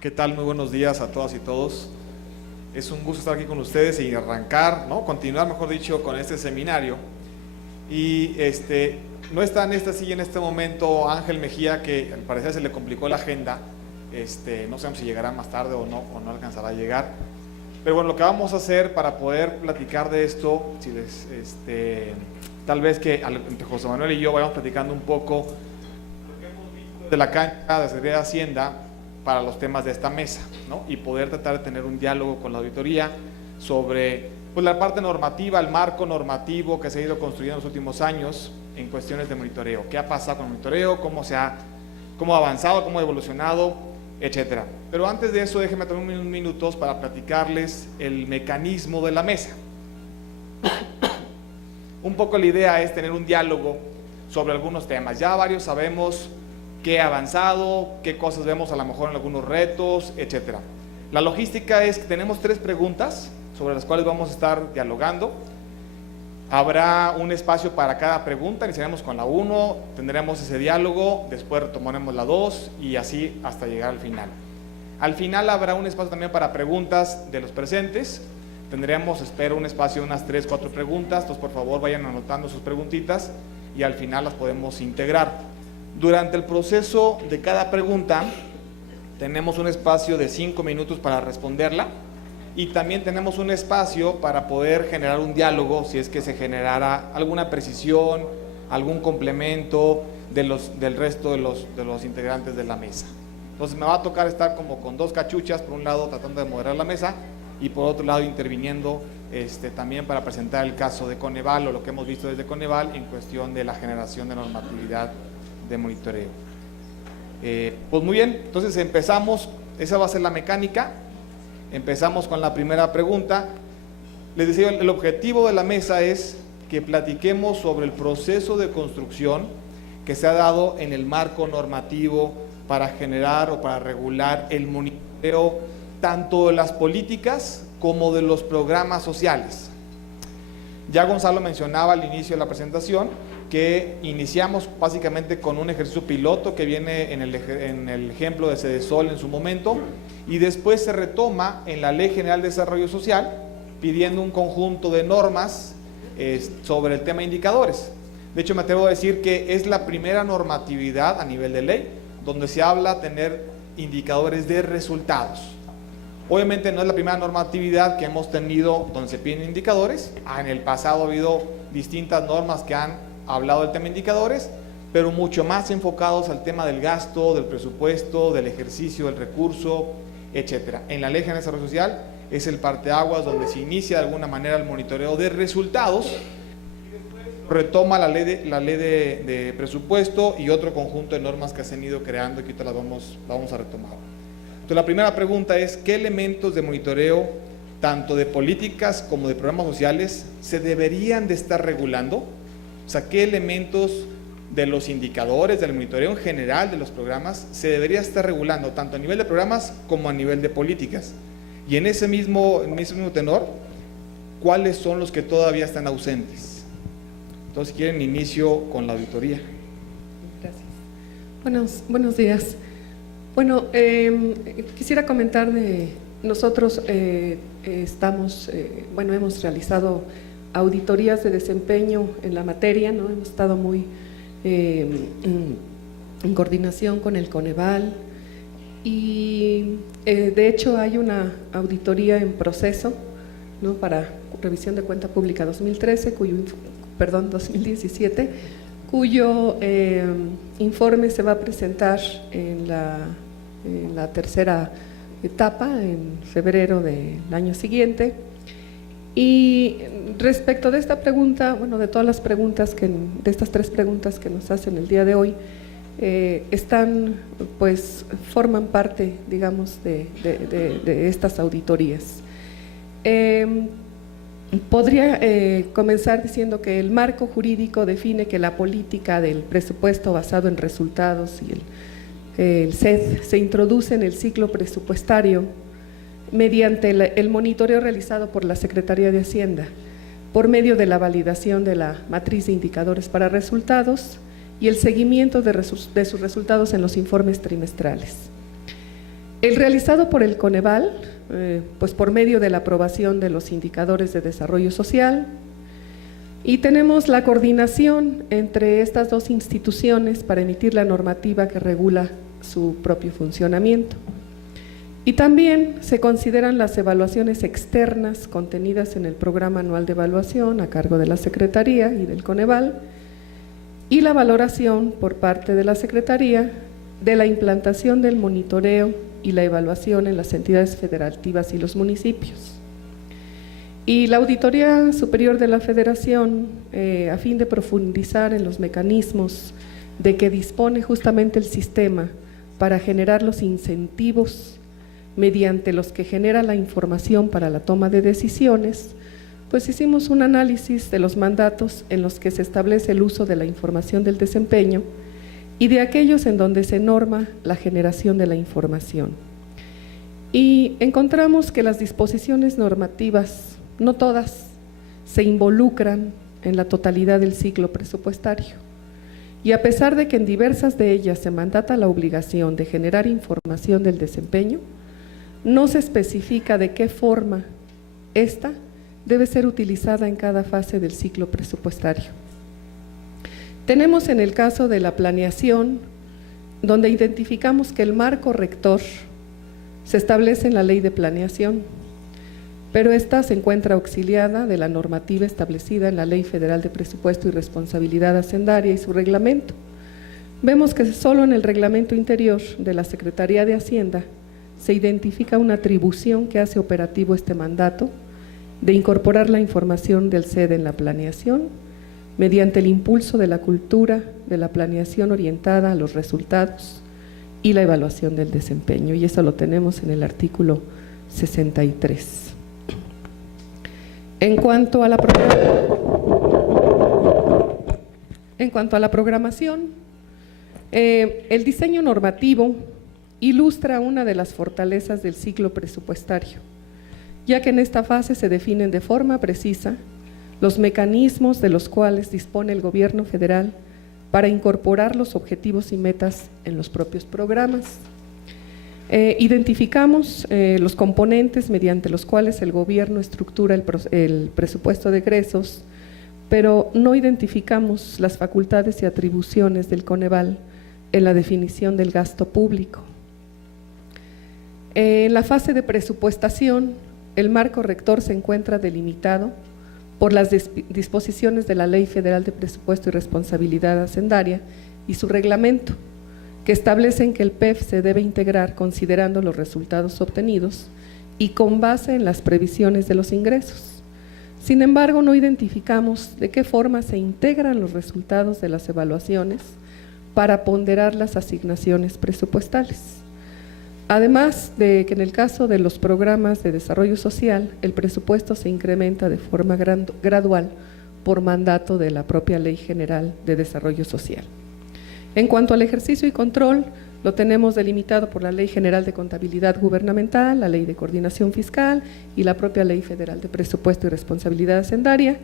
¿Qué tal? Muy buenos días a todas y todos. Es un gusto estar aquí con ustedes y arrancar, ¿no? Continuar, mejor dicho, con este seminario. Y no está en esta silla en este momento Ángel Mejía, que al parecer se le complicó la agenda. No sabemos si llegará más tarde o no alcanzará a llegar. Pero bueno, lo que vamos a hacer para poder platicar de esto, si les, tal vez que entre José Manuel y yo vayamos platicando un poco de la cancha de Secretaría de Hacienda para los temas de esta mesa, ¿no? Y poder tratar de tener un diálogo con la auditoría sobre pues, la parte normativa, el marco normativo que se ha ido construyendo en los últimos años en cuestiones de monitoreo. ¿Qué ha pasado con el monitoreo? ¿Cómo ha avanzado? ¿Cómo ha evolucionado? Etcétera. Pero antes de eso, déjenme tomar unos minutos para platicarles el mecanismo de la mesa. Un poco la idea es tener un diálogo sobre algunos temas. Ya varios sabemos qué ha avanzado, qué cosas vemos a lo mejor en algunos retos, etcétera. La logística es que tenemos 3 preguntas sobre las cuales vamos a estar dialogando. Habrá un espacio para cada pregunta, iniciaremos con la 1, tendremos ese diálogo, después retomaremos la 2 y así hasta llegar al final. Al final habrá un espacio también para preguntas de los presentes. Tendremos, espero, un espacio de unas 3, 4 preguntas, entonces por favor vayan anotando sus preguntitas y al final las podemos integrar. Durante el proceso de cada pregunta tenemos un espacio de 5 minutos para responderla y también tenemos un espacio para poder generar un diálogo si es que se generara alguna precisión, algún complemento del resto de los integrantes de la mesa. Entonces me va a tocar estar como con 2 cachuchas, por un lado tratando de moderar la mesa y por otro lado interviniendo también para presentar el caso de Coneval o lo que hemos visto desde Coneval en cuestión de la generación de normatividad de monitoreo. Pues muy bien, entonces empezamos, esa va a ser la mecánica. Empezamos con la primera pregunta. Les decía, el objetivo de la mesa es que platiquemos sobre el proceso de construcción que se ha dado en el marco normativo para generar o para regular el monitoreo tanto de las políticas como de los programas sociales. Ya Gonzalo mencionaba al inicio de la presentación que iniciamos básicamente con un ejercicio piloto que viene en el ejemplo de Cedesol en su momento y después se retoma en la Ley General de Desarrollo Social pidiendo un conjunto de normas sobre el tema de indicadores. De hecho me atrevo a decir que es la primera normatividad a nivel de ley donde se habla de tener indicadores de resultados. Obviamente no es la primera normatividad que hemos tenido donde se piden indicadores. En el pasado ha habido distintas normas que han hablado del tema de indicadores, pero mucho más enfocados al tema del gasto, del presupuesto, del ejercicio del recurso, etcétera. En la Ley General de Desarrollo Social es el parteaguas donde se inicia de alguna manera el monitoreo de resultados y después retoma la ley de presupuesto y otro conjunto de normas que se han ido creando y que ahorita las vamos a retomar. Entonces la primera pregunta es, ¿qué elementos de monitoreo, tanto de políticas como de programas sociales, se deberían de estar regulando? O sea, ¿qué elementos de los indicadores, del monitoreo en general de los programas se debería estar regulando, tanto a nivel de programas como a nivel de políticas? Y en ese mismo tenor, ¿cuáles son los que todavía están ausentes? Entonces, si quieren, inicio con la auditoría. Gracias. Buenos días. Bueno, quisiera comentar de nosotros hemos realizado auditorías de desempeño en la materia, ¿no? Hemos estado muy en coordinación con el Coneval y de hecho hay una auditoría en proceso, ¿no? Para revisión de cuenta pública 2017, cuyo informe se va a presentar en la tercera etapa en febrero del año siguiente. Y respecto de esta pregunta, bueno, de todas las preguntas de estas 3 preguntas que nos hacen el día de hoy, forman parte, digamos, de estas auditorías. Podría comenzar diciendo que el marco jurídico define que la política del presupuesto basado en resultados y el CED se introduce en el ciclo presupuestario mediante el monitoreo realizado por la Secretaría de Hacienda por medio de la validación de la matriz de indicadores para resultados y el seguimiento de sus resultados en los informes trimestrales. El realizado por el Coneval, pues por medio de la aprobación de los indicadores de desarrollo social, y tenemos la coordinación entre estas dos instituciones para emitir la normativa que regula su propio funcionamiento. Y también se consideran las evaluaciones externas contenidas en el Programa Anual de Evaluación a cargo de la Secretaría y del Coneval, y la valoración por parte de la Secretaría de la implantación del monitoreo y la evaluación en las entidades federativas y los municipios. Y la Auditoría Superior de la Federación, a fin de profundizar en los mecanismos de que dispone justamente el sistema para generar los incentivos mediante los que genera la información para la toma de decisiones, pues hicimos un análisis de los mandatos en los que se establece el uso de la información del desempeño y de aquellos en donde se norma la generación de la información. Y encontramos que las disposiciones normativas, no todas, se involucran en la totalidad del ciclo presupuestario. Y a pesar de que en diversas de ellas se mandata la obligación de generar información del desempeño, no se especifica de qué forma esta debe ser utilizada en cada fase del ciclo presupuestario. Tenemos en el caso de la planeación, donde identificamos que el marco rector se establece en la Ley de Planeación, pero esta se encuentra auxiliada de la normativa establecida en la Ley Federal de Presupuesto y Responsabilidad Hacendaria y su reglamento. Vemos que solo en el reglamento interior de la Secretaría de Hacienda se identifica una atribución que hace operativo este mandato de incorporar la información del SED en la planeación mediante el impulso de la cultura de la planeación orientada a los resultados y la evaluación del desempeño, y eso lo tenemos en el artículo 63. En cuanto a la programación, el diseño normativo ilustra una de las fortalezas del ciclo presupuestario, ya que en esta fase se definen de forma precisa los mecanismos de los cuales dispone el gobierno federal para incorporar los objetivos y metas en los propios programas. Identificamos los componentes mediante los cuales el gobierno estructura el presupuesto de egresos, pero no identificamos las facultades y atribuciones del Coneval en la definición del gasto público. En la fase de presupuestación, el marco rector se encuentra delimitado por las disposiciones de la Ley Federal de Presupuesto y Responsabilidad Hacendaria y su reglamento, que establecen que el PEF se debe integrar considerando los resultados obtenidos y con base en las previsiones de los ingresos. Sin embargo, no identificamos de qué forma se integran los resultados de las evaluaciones para ponderar las asignaciones presupuestales. Además de que en el caso de los programas de desarrollo social, el presupuesto se incrementa de forma gradual por mandato de la propia Ley General de Desarrollo Social. En cuanto al ejercicio y control, lo tenemos delimitado por la Ley General de Contabilidad Gubernamental, la Ley de Coordinación Fiscal y la propia Ley Federal de Presupuesto y Responsabilidad Hacendaria,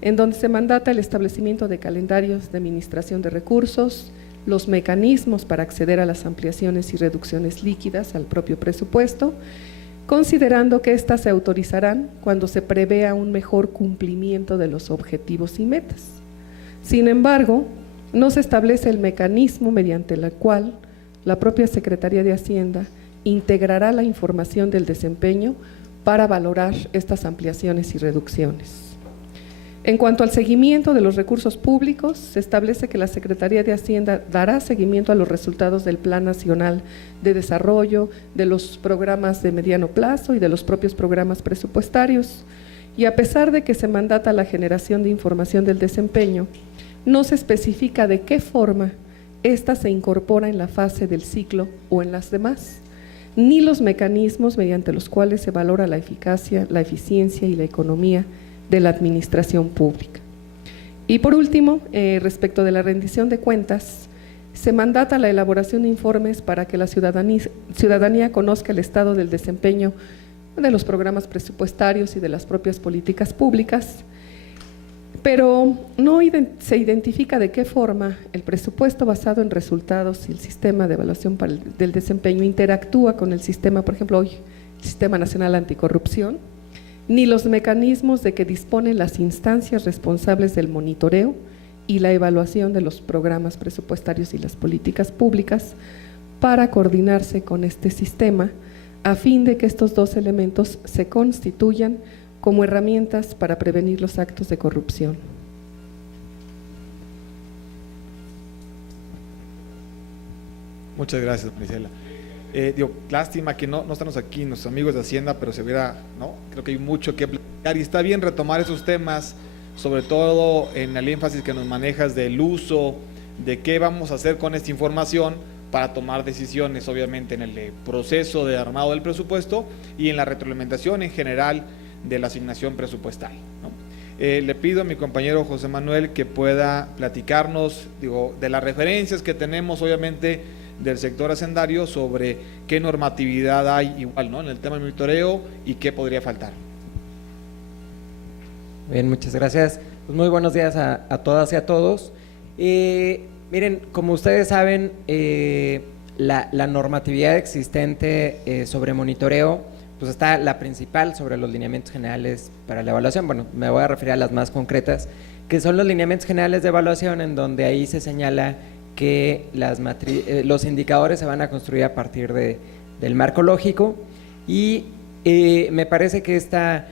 en donde se mandata el establecimiento de calendarios de administración de recursos, los mecanismos para acceder a las ampliaciones y reducciones líquidas al propio presupuesto, considerando que éstas se autorizarán cuando se prevea un mejor cumplimiento de los objetivos y metas. Sin embargo, no se establece el mecanismo mediante el cual la propia Secretaría de Hacienda integrará la información del desempeño para valorar estas ampliaciones y reducciones. En cuanto al seguimiento de los recursos públicos, se establece que la Secretaría de Hacienda dará seguimiento a los resultados del Plan Nacional de Desarrollo, de los programas de mediano plazo y de los propios programas presupuestarios, y a pesar de que se mandata la generación de información del desempeño, no se especifica de qué forma ésta se incorpora en la fase del ciclo o en las demás, ni los mecanismos mediante los cuales se valora la eficacia, la eficiencia y la economía de la administración pública. Y por último, respecto de la rendición de cuentas, se mandata la elaboración de informes para que la ciudadanía conozca el estado del desempeño de los programas presupuestarios y de las propias políticas públicas, pero no se identifica de qué forma el presupuesto basado en resultados y el sistema de evaluación del desempeño interactúa con el sistema, por ejemplo, hoy, el Sistema Nacional Anticorrupción, ni los mecanismos de que disponen las instancias responsables del monitoreo y la evaluación de los programas presupuestarios y las políticas públicas para coordinarse con este sistema, a fin de que estos dos elementos se constituyan como herramientas para prevenir los actos de corrupción. Muchas gracias, Marisela. Lástima que no estamos aquí nuestros amigos de Hacienda, pero se hubiera, ¿no? Creo que hay mucho que platicar y está bien retomar esos temas, sobre todo en el énfasis que nos manejas del uso, de qué vamos a hacer con esta información para tomar decisiones, obviamente en el proceso de armado del presupuesto y en la retroalimentación en general de la asignación presupuestal, ¿no? Le pido a mi compañero José Manuel que pueda platicarnos, de las referencias que tenemos, obviamente, del sector hacendario sobre qué normatividad hay igual, ¿no?, en el tema del monitoreo y qué podría faltar. Bien, muchas gracias. Pues muy buenos días a todas y a todos. Miren, como ustedes saben, la normatividad existente sobre monitoreo, pues está la principal sobre los lineamientos generales para la evaluación. Bueno, me voy a referir a las más concretas, que son los lineamientos generales de evaluación, en donde ahí se señala que los indicadores se van a construir a partir del marco lógico, y me parece que esta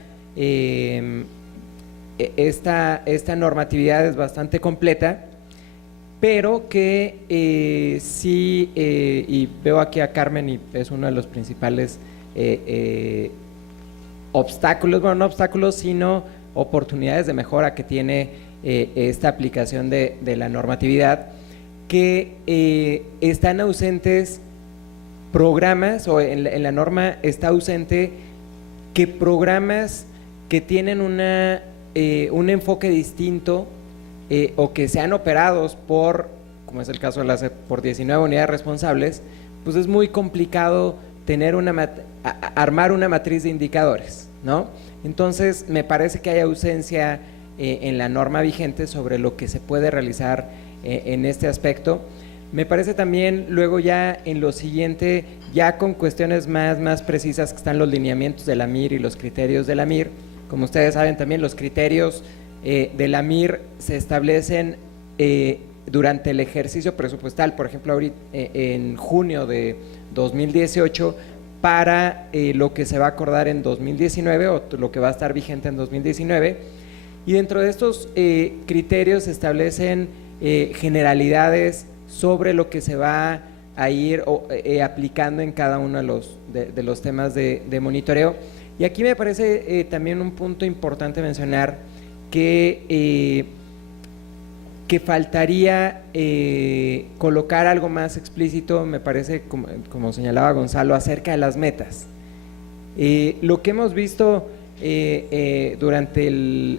normatividad es bastante completa, pero que sí, y veo aquí a Carmen y es uno de los principales obstáculos, bueno, no obstáculos, sino oportunidades de mejora que tiene esta aplicación de la normatividad, que están ausentes programas, o en la norma está ausente que programas que tienen un enfoque distinto o que sean operados como es el caso de por 19 unidades responsables, pues es muy complicado tener armar una matriz de indicadores, ¿no? Entonces me parece que hay ausencia en la norma vigente sobre lo que se puede realizar en este aspecto. Me parece también luego ya en lo siguiente, ya con cuestiones más precisas, que están los lineamientos de la MIR y los criterios de la MIR. Como ustedes saben también, los criterios de la MIR se establecen durante el ejercicio presupuestal, por ejemplo, ahorita en junio de 2018, para lo que se va a acordar en 2019 o lo que va a estar vigente en 2019, y dentro de estos criterios se establecen generalidades sobre lo que se va a ir aplicando en cada uno de los temas de monitoreo. Y aquí me parece también un punto importante mencionar que faltaría colocar algo más explícito, me parece, como señalaba Gonzalo, acerca de las metas. Lo que hemos visto durante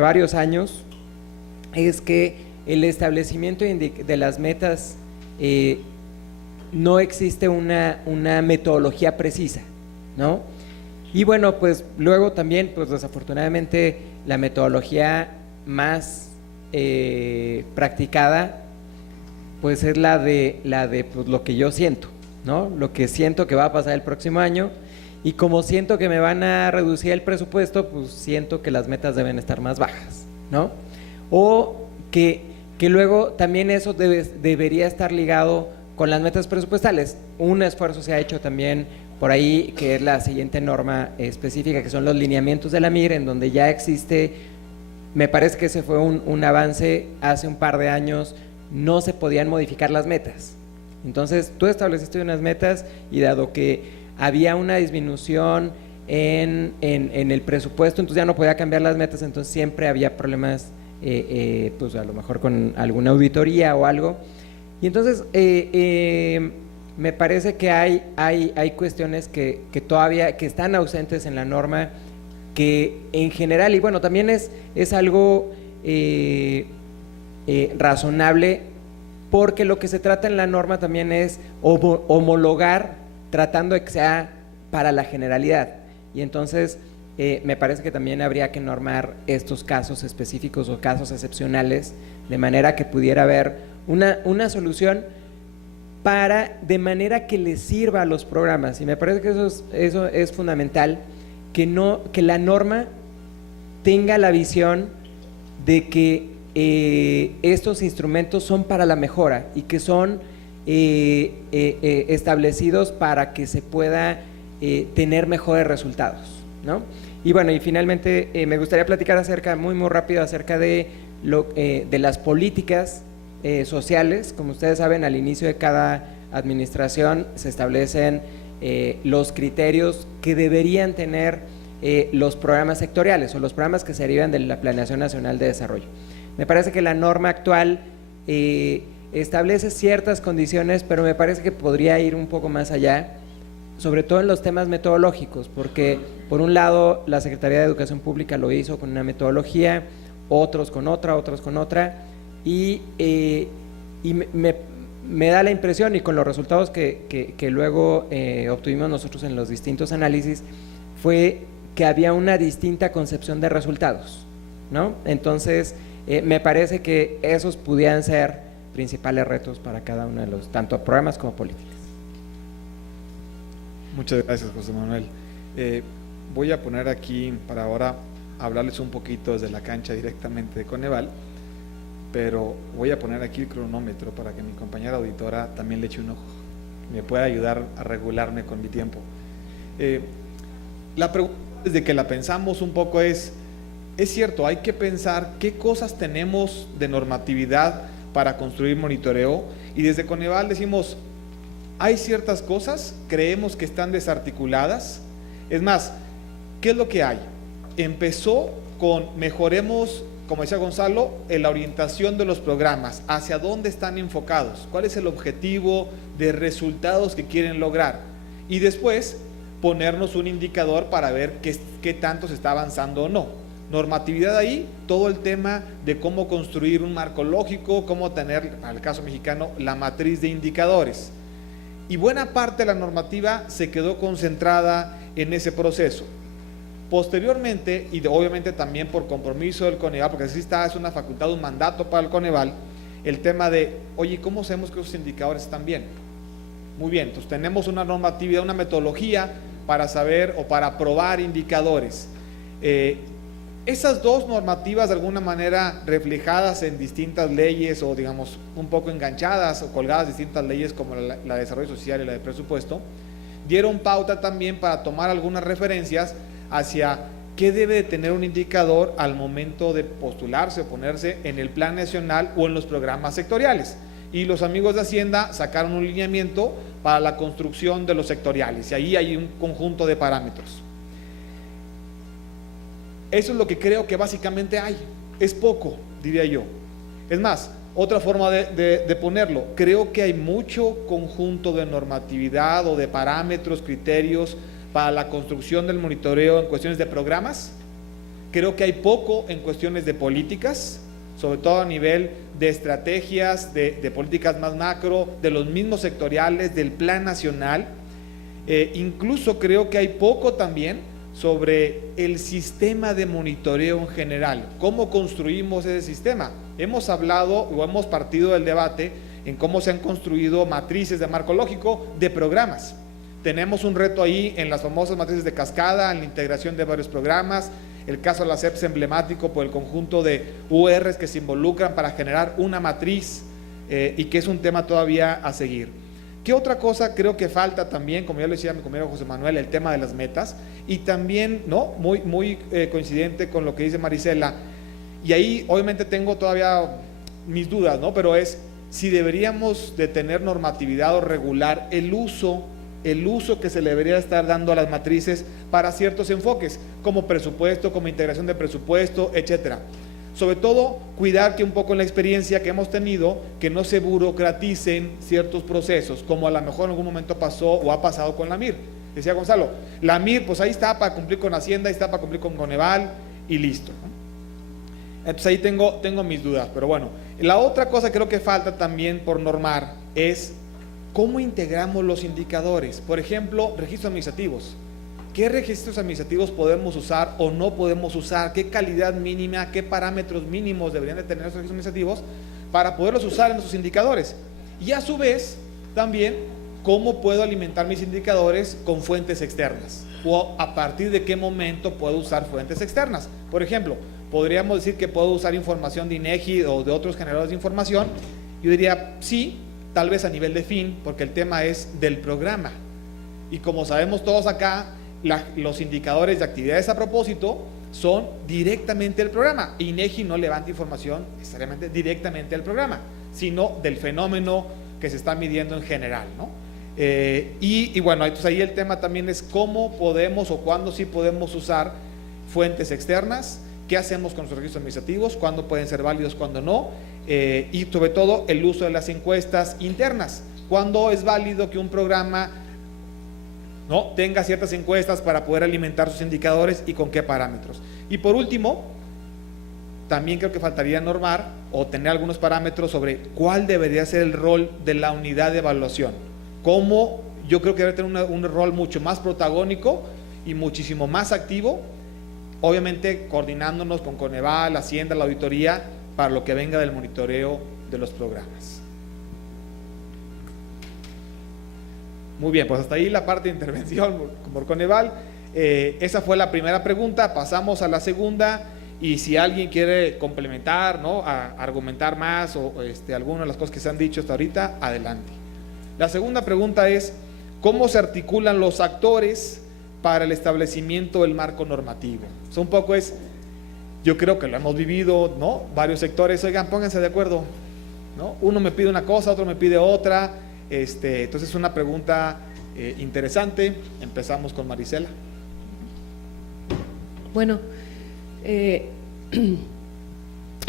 varios años es que el establecimiento de las metas, no existe una metodología precisa, ¿no? Y bueno, pues luego también, pues desafortunadamente, la metodología más practicada, pues es la de pues, lo que yo siento, ¿no? Lo que siento que va a pasar el próximo año, y como siento que me van a reducir el presupuesto, pues siento que las metas deben estar más bajas, ¿no? O que luego también eso debería estar ligado con las metas presupuestales. Un esfuerzo se ha hecho también por ahí, que es la siguiente norma específica, que son los lineamientos de la MIR, en donde ya existe, me parece que ese fue un avance hace un par de años, no se podían modificar las metas. Entonces tú estableciste unas metas, y dado que había una disminución en el presupuesto, entonces ya no podía cambiar las metas, entonces siempre había problemas, pues a lo mejor con alguna auditoría o algo. Y entonces me parece que hay cuestiones que todavía que están ausentes en la norma, que en general, y bueno, también es algo razonable, porque lo que se trata en la norma también es homologar, tratando de que sea para la generalidad. Y entonces me parece que también habría que normar estos casos específicos o casos excepcionales, de manera que pudiera haber una solución de manera que les sirva a los programas. Y me parece que eso es fundamental, que la norma tenga la visión de que estos instrumentos son para la mejora y que son establecidos para que se pueda tener mejores resultados, ¿no? Y bueno, y finalmente me gustaría platicar muy rápido acerca de las políticas sociales. Como ustedes saben, al inicio de cada administración se establecen los criterios que deberían tener los programas sectoriales o los programas que se derivan de la Planeación Nacional de Desarrollo. Me parece que la norma actual establece ciertas condiciones, pero me parece que podría ir un poco más allá, sobre todo en los temas metodológicos, porque por un lado la Secretaría de Educación Pública lo hizo con una metodología, otros con otra, y me da la impresión, y con los resultados que luego obtuvimos nosotros en los distintos análisis, fue que había una distinta concepción de resultados, ¿no? Entonces, me parece que esos pudieran ser principales retos para cada uno de los, tanto programas como políticas. Muchas gracias, José Manuel. Voy a poner aquí para ahora hablarles un poquito desde la cancha directamente de Coneval, pero voy a poner aquí el cronómetro para que mi compañera auditora también le eche un ojo, me pueda ayudar a regularme con mi tiempo. La pregunta, desde que la pensamos un poco, es cierto, hay que pensar qué cosas tenemos de normatividad para construir monitoreo, y desde Coneval decimos, hay ciertas cosas, creemos que están desarticuladas. Es más, ¿qué es lo que hay? Empezó con mejoremos, como decía Gonzalo, en la orientación de los programas, hacia dónde están enfocados, cuál es el objetivo de resultados que quieren lograr, y después ponernos un indicador para ver qué tanto se está avanzando o no. Normatividad ahí, todo el tema de cómo construir un marco lógico, cómo tener, al caso mexicano, la matriz de indicadores. Y buena parte de la normativa se quedó concentrada en ese proceso. Posteriormente, y obviamente también por compromiso del Coneval, porque así está, es una facultad, un mandato para el Coneval, el tema de, oye, ¿cómo sabemos que esos indicadores están bien? Muy bien, entonces tenemos una normatividad, una metodología para saber o para probar indicadores. Esas dos normativas, de alguna manera reflejadas en distintas leyes, o digamos un poco enganchadas o colgadas en distintas leyes como la de desarrollo social y la de presupuesto, dieron pauta también para tomar algunas referencias hacia qué debe de tener un indicador al momento de postularse o ponerse en el plan nacional o en los programas sectoriales. Y los amigos de Hacienda sacaron un lineamiento para la construcción de los sectoriales, y ahí hay un conjunto de parámetros. Eso es lo que creo que básicamente hay. Es poco, diría yo. Es más, otra forma de ponerlo, creo que hay mucho conjunto de normatividad o de parámetros, criterios para la construcción del monitoreo en cuestiones de programas. Creo que hay poco en cuestiones de políticas, sobre todo a nivel de estrategias, de políticas más macro, de los mismos sectoriales, del plan nacional. Incluso creo que hay poco también sobre el sistema de monitoreo en general, cómo construimos ese sistema. Hemos hablado o hemos partido del debate en cómo se han construido matrices de marco lógico de programas. Tenemos un reto ahí en las famosas matrices de cascada, en la integración de varios programas. El caso de la SEP es emblemático por el conjunto de URs que se involucran para generar una matriz, y que es un tema todavía a seguir. ¿Qué otra cosa creo que falta también? Como ya lo decía mi compañero José Manuel, el tema de las metas, y también, ¿no?, muy coincidente con lo que dice Marisela, y ahí obviamente tengo todavía mis dudas, ¿no?, pero es si deberíamos de tener normatividad o regular el uso que se le debería estar dando a las matrices para ciertos enfoques, como presupuesto, como integración de presupuesto, etcétera. Sobre todo, cuidar que un poco en la experiencia que hemos tenido, que no se burocraticen ciertos procesos, como a lo mejor en algún momento pasó o ha pasado con la MIR. Decía Gonzalo, la MIR, pues ahí está para cumplir con Hacienda, ahí está para cumplir con Coneval y listo, ¿no? Entonces ahí tengo mis dudas, pero bueno. La otra cosa que creo que falta también por normar es cómo integramos los indicadores. Por ejemplo, registros administrativos. qué registros administrativos podemos usar o no podemos usar, qué calidad mínima, qué parámetros mínimos deberían de tener esos registros administrativos para poderlos usar en nuestros indicadores. Y a su vez, también, cómo puedo alimentar mis indicadores con fuentes externas o a partir de qué momento puedo usar fuentes externas. Por ejemplo, podríamos decir que puedo usar información de INEGI o de otros generadores de información. Yo diría sí, tal vez a nivel de fin, porque el tema es del programa. Y como sabemos todos acá, los indicadores de actividades a propósito son directamente del programa. INEGI no levanta información necesariamente directamente del programa, sino del fenómeno que se está midiendo en general, ¿no? Y bueno, entonces ahí el tema también es cómo podemos o cuándo sí podemos usar fuentes externas, qué hacemos con los registros administrativos, cuándo pueden ser válidos, cuándo no, y sobre todo el uso de las encuestas internas, cuándo es válido que un programa no tenga ciertas encuestas para poder alimentar sus indicadores y con qué parámetros. Y por último, también creo que faltaría normar o tener algunos parámetros sobre cuál debería ser el rol de la unidad de evaluación. Cómo yo creo que debe tener un rol mucho más protagónico y muchísimo más activo, obviamente coordinándonos con Coneval, Hacienda, la auditoría, para lo que venga del monitoreo de los programas. Muy bien, pues hasta ahí la parte de intervención por Coneval. Esa fue la primera pregunta, pasamos a la segunda, y si alguien quiere complementar, ¿no?, a argumentar más o alguna de las cosas que se han dicho hasta ahorita, adelante. La segunda pregunta es, ¿cómo se articulan los actores para el establecimiento del marco normativo? O sea, un poco es, yo creo que lo hemos vivido, ¿no? Varios sectores, oigan, pónganse de acuerdo, ¿no? Uno me pide una cosa, otro me pide otra. Entonces es una pregunta interesante. Empezamos con Marisela. Bueno, en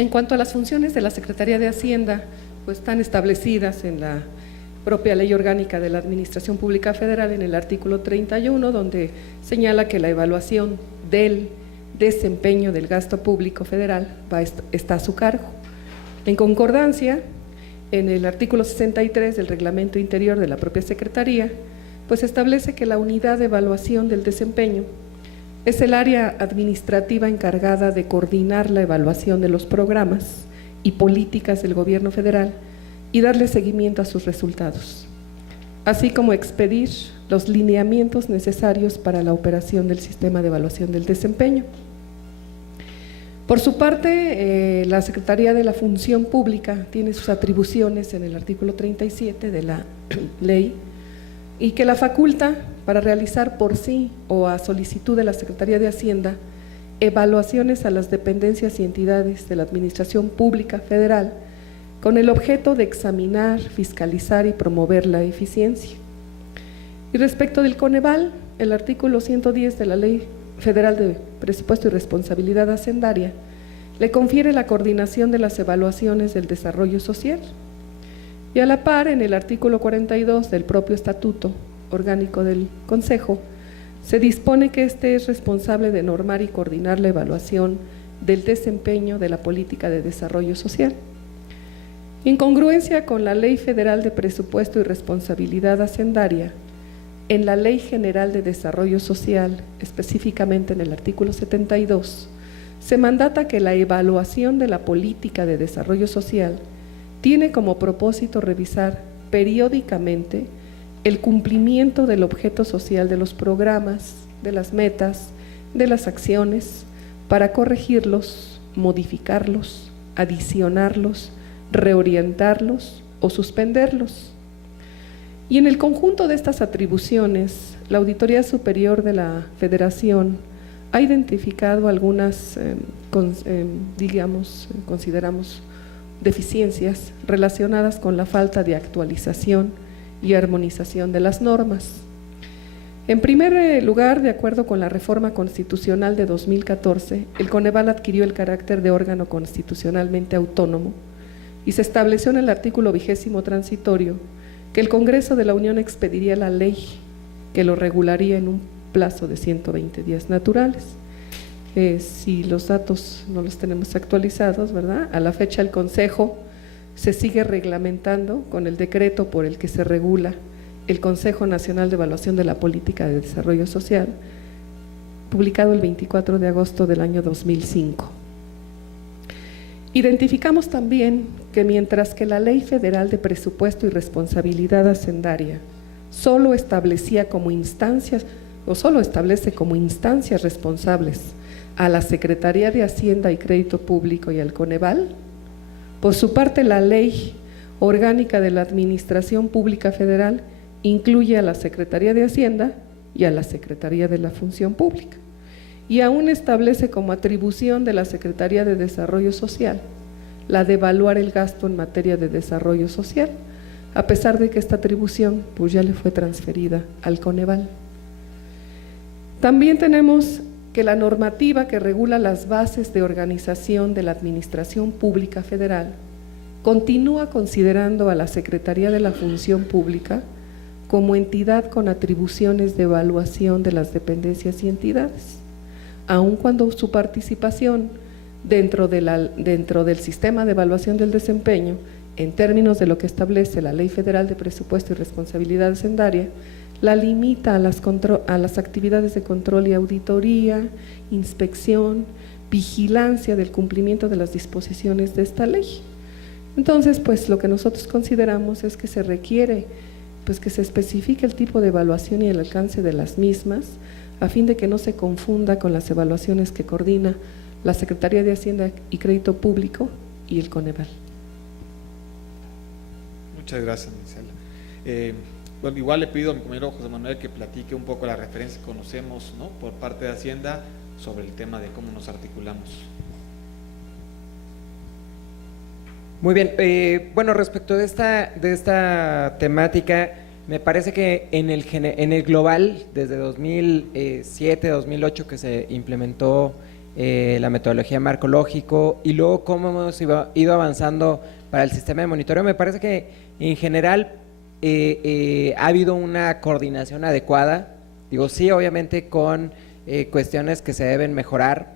cuanto a las funciones de la Secretaría de Hacienda, pues están establecidas en la propia Ley Orgánica de la Administración Pública Federal, en el artículo 31, donde señala que la evaluación del desempeño del gasto público federal está a su cargo. En concordancia, en el artículo 63 del Reglamento Interior de la propia Secretaría, pues establece que la unidad de evaluación del desempeño es el área administrativa encargada de coordinar la evaluación de los programas y políticas del Gobierno federal y darle seguimiento a sus resultados, así como expedir los lineamientos necesarios para la operación del sistema de evaluación del desempeño. Por su parte, la Secretaría de la Función Pública tiene sus atribuciones en el artículo 37 de la ley y que la faculta para realizar por sí o a solicitud de la Secretaría de Hacienda evaluaciones a las dependencias y entidades de la Administración Pública Federal con el objeto de examinar, fiscalizar y promover la eficiencia. Y respecto del Coneval, el artículo 110 de la Ley Federal de Presupuesto y Responsabilidad Hacendaria le confiere la coordinación de las evaluaciones del desarrollo social. Y a la par, en el artículo 42 del propio Estatuto Orgánico del Consejo, se dispone que éste es responsable de normar y coordinar la evaluación del desempeño de la política de desarrollo social. En congruencia con la Ley Federal de Presupuesto y Responsabilidad Hacendaria, en la Ley General de Desarrollo Social, específicamente en el artículo 72, se mandata que la evaluación de la política de desarrollo social tiene como propósito revisar periódicamente el cumplimiento del objeto social de los programas, de las metas, de las acciones, para corregirlos, modificarlos, adicionarlos, reorientarlos o suspenderlos. Y en el conjunto de estas atribuciones, la Auditoría Superior de la Federación ha identificado algunas, consideramos deficiencias relacionadas con la falta de actualización y armonización de las normas. En primer lugar, de acuerdo con la reforma constitucional de 2014, el Coneval adquirió el carácter de órgano constitucionalmente autónomo y se estableció en el artículo 20 transitorio que el Congreso de la Unión expediría la ley que lo regularía en un plazo de 120 días naturales. Si los datos no los tenemos actualizados, ¿verdad? A la fecha el Consejo se sigue reglamentando con el decreto por el que se regula el Consejo Nacional de Evaluación de la Política de Desarrollo Social, publicado el 24 de agosto del año 2005. Identificamos también que mientras que la Ley Federal de Presupuesto y Responsabilidad Hacendaria solo establecía como instancias, o solo establece como instancias responsables a la Secretaría de Hacienda y Crédito Público y al Coneval, por su parte la Ley Orgánica de la Administración Pública Federal incluye a la Secretaría de Hacienda y a la Secretaría de la Función Pública, y aún establece como atribución de la Secretaría de Desarrollo Social la de evaluar el gasto en materia de desarrollo social, a pesar de que esta atribución pues ya le fue transferida al Coneval. También tenemos que la normativa que regula las bases de organización de la Administración Pública Federal continúa considerando a la Secretaría de la Función Pública como entidad con atribuciones de evaluación de las dependencias y entidades, aun cuando su participación dentro del sistema de evaluación del desempeño, en términos de lo que establece la Ley Federal de Presupuesto y Responsabilidad Hacendaria, la limita a las actividades de control y auditoría, inspección, vigilancia del cumplimiento de las disposiciones de esta ley. Entonces, pues lo que nosotros consideramos es que se requiere pues que se especifique el tipo de evaluación y el alcance de las mismas, a fin de que no se confunda con las evaluaciones que coordina la Secretaría de Hacienda y Crédito Público y el Coneval. Muchas gracias, Marisela. Bueno, igual le pido a mi compañero José Manuel que platique un poco la referencia que conocemos, ¿no?, por parte de Hacienda sobre el tema de cómo nos articulamos. Muy bien, bueno, respecto de esta temática, me parece que en el global, desde 2007, 2008 que se implementó la metodología marco lógico y luego cómo hemos ido avanzando para el sistema de monitoreo, me parece que en general ha habido una coordinación adecuada, digo sí, obviamente con cuestiones que se deben mejorar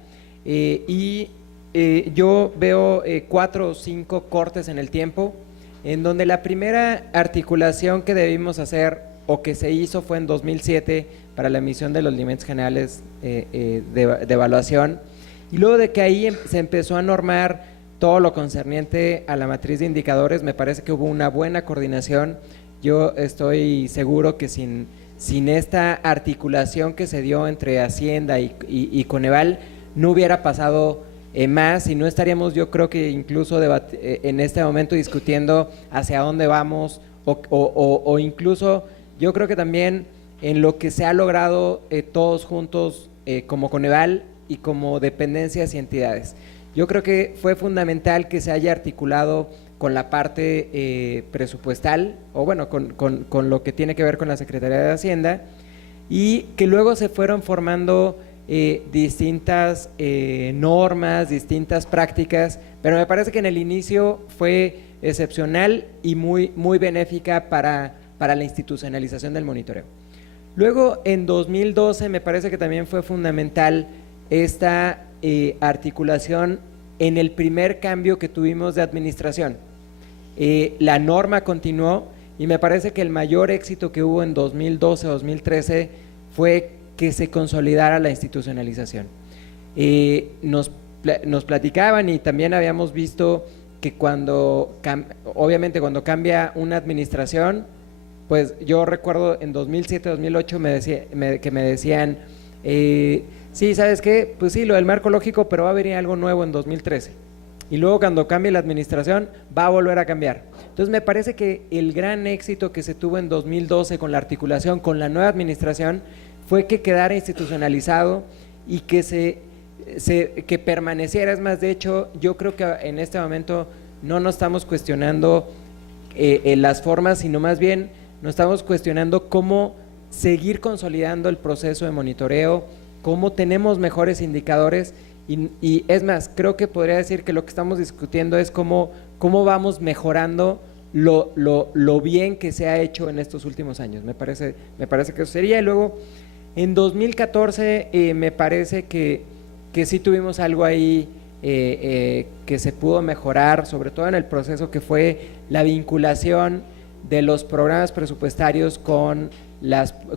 yo veo 4 o 5 cortes en el tiempo, en donde la primera articulación que debimos hacer o que se hizo fue en 2007 para la emisión de los lineamientos generales de evaluación, y luego de que ahí se empezó a normar todo lo concerniente a la matriz de indicadores, me parece que hubo una buena coordinación. Yo estoy seguro que sin esta articulación que se dio entre Hacienda y Coneval no hubiera pasado más, y no estaríamos, yo creo que incluso en este momento discutiendo hacia dónde vamos o incluso yo creo que también en lo que se ha logrado todos juntos como Coneval y como dependencias y entidades. Yo creo que fue fundamental que se haya articulado con la parte presupuestal, o bueno, con lo que tiene que ver con la Secretaría de Hacienda, y que luego se fueron formando distintas normas, distintas prácticas, pero me parece que en el inicio fue excepcional y muy benéfica para la institucionalización del monitoreo. Luego, en 2012, me parece que también fue fundamental esta articulación en el primer cambio que tuvimos de administración. La norma continuó y me parece que el mayor éxito que hubo en 2012-2013 fue que se consolidara la institucionalización. Nos platicaban y también habíamos visto que obviamente cuando cambia una administración, pues yo recuerdo en 2007-2008 que me decían, sí, ¿sabes qué? Pues sí, lo del marco lógico, pero va a venir algo nuevo en 2013. Y luego cuando cambie la administración, va a volver a cambiar. Entonces me parece que el gran éxito que se tuvo en 2012 con la articulación con la nueva administración fue que quedara institucionalizado y que que permaneciera. Es más, de hecho, yo creo que en este momento no nos estamos cuestionando las formas, sino más bien nos estamos cuestionando cómo seguir consolidando el proceso de monitoreo, cómo tenemos mejores indicadores y es más, creo que podría decir que lo que estamos discutiendo es cómo vamos mejorando lo bien que se ha hecho en estos últimos años. Me parece que eso sería. Y luego en 2014 me parece que sí tuvimos algo ahí que se pudo mejorar, sobre todo en el proceso que fue la vinculación de los programas presupuestarios con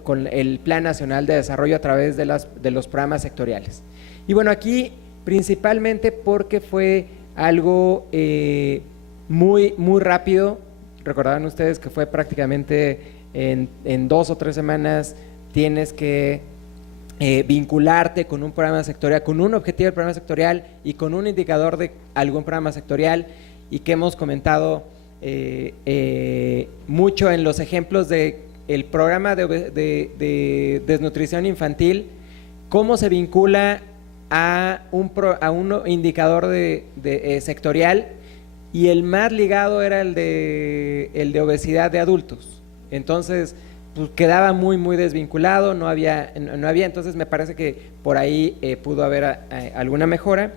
con el Plan Nacional de Desarrollo a través de los programas sectoriales. Y bueno, aquí principalmente porque fue algo muy rápido. Recordarán ustedes que fue prácticamente en 2 o 3 semanas tienes que vincularte con un programa sectorial, con un objetivo del programa sectorial y con un indicador de algún programa sectorial, y que hemos comentado mucho en los ejemplos de el programa de desnutrición infantil, cómo se vincula a un indicador sectorial, y el más ligado era el de obesidad de adultos. Entonces pues quedaba muy desvinculado, no había, entonces me parece que por ahí pudo haber alguna mejora.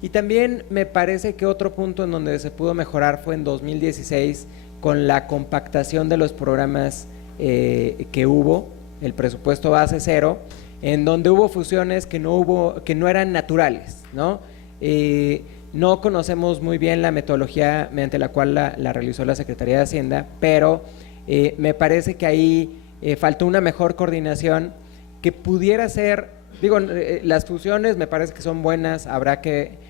Y también me parece que otro punto en donde se pudo mejorar fue en 2016 con la compactación de los programas que hubo, el presupuesto base cero, en donde hubo fusiones que no eran naturales, ¿no? No conocemos muy bien la metodología mediante la cual la realizó la Secretaría de Hacienda, pero me parece que ahí faltó una mejor coordinación que pudiera ser, las fusiones me parece que son buenas, habrá que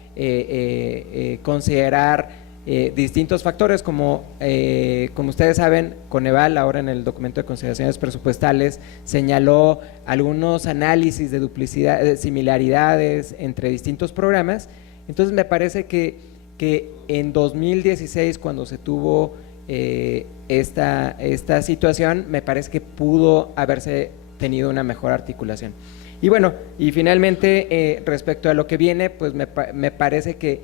considerar distintos factores, como ustedes saben, Coneval ahora en el documento de consideraciones presupuestales señaló algunos análisis de duplicidad, de similaridades entre distintos programas. Entonces me parece que en 2016, cuando se tuvo esta situación, me parece que pudo haberse tenido una mejor articulación. Y bueno, y finalmente respecto a lo que viene, pues me parece que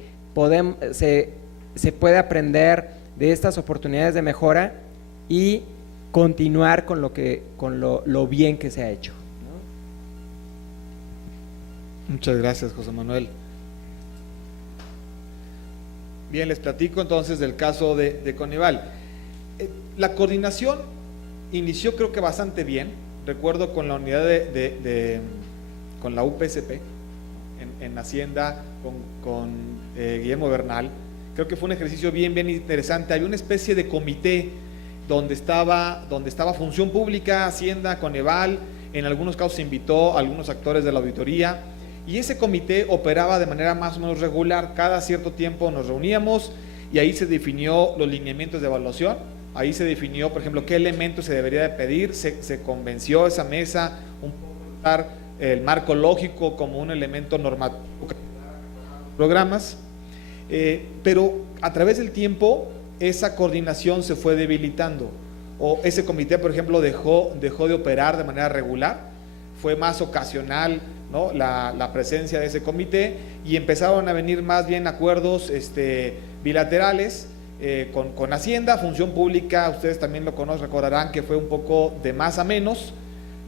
se puede aprender de estas oportunidades de mejora y continuar con lo bien que se ha hecho, ¿no? Muchas gracias, José Manuel. Bien, les platico entonces del caso de Coneval. La coordinación inició creo que bastante bien. Recuerdo con la unidad con la UPSP en Hacienda con Guillermo Bernal. Creo que fue un ejercicio bien interesante. Había una especie de comité donde estaba Función Pública, Hacienda, Coneval. En algunos casos se invitó a algunos actores de la auditoría, y ese comité operaba de manera más o menos regular. Cada cierto tiempo nos reuníamos y ahí se definió los lineamientos de evaluación. Ahí se definió, por ejemplo, qué elementos se debería de pedir. Se convenció esa mesa un poco de usar el marco lógico como un elemento normativo que programas, pero a través del tiempo esa coordinación se fue debilitando, o ese comité, por ejemplo, dejó de operar de manera regular. Fue más ocasional, ¿no?, la presencia de ese comité, y empezaron a venir más bien acuerdos bilaterales con Hacienda. Función Pública, ustedes también lo conocen, recordarán que fue un poco de más a menos.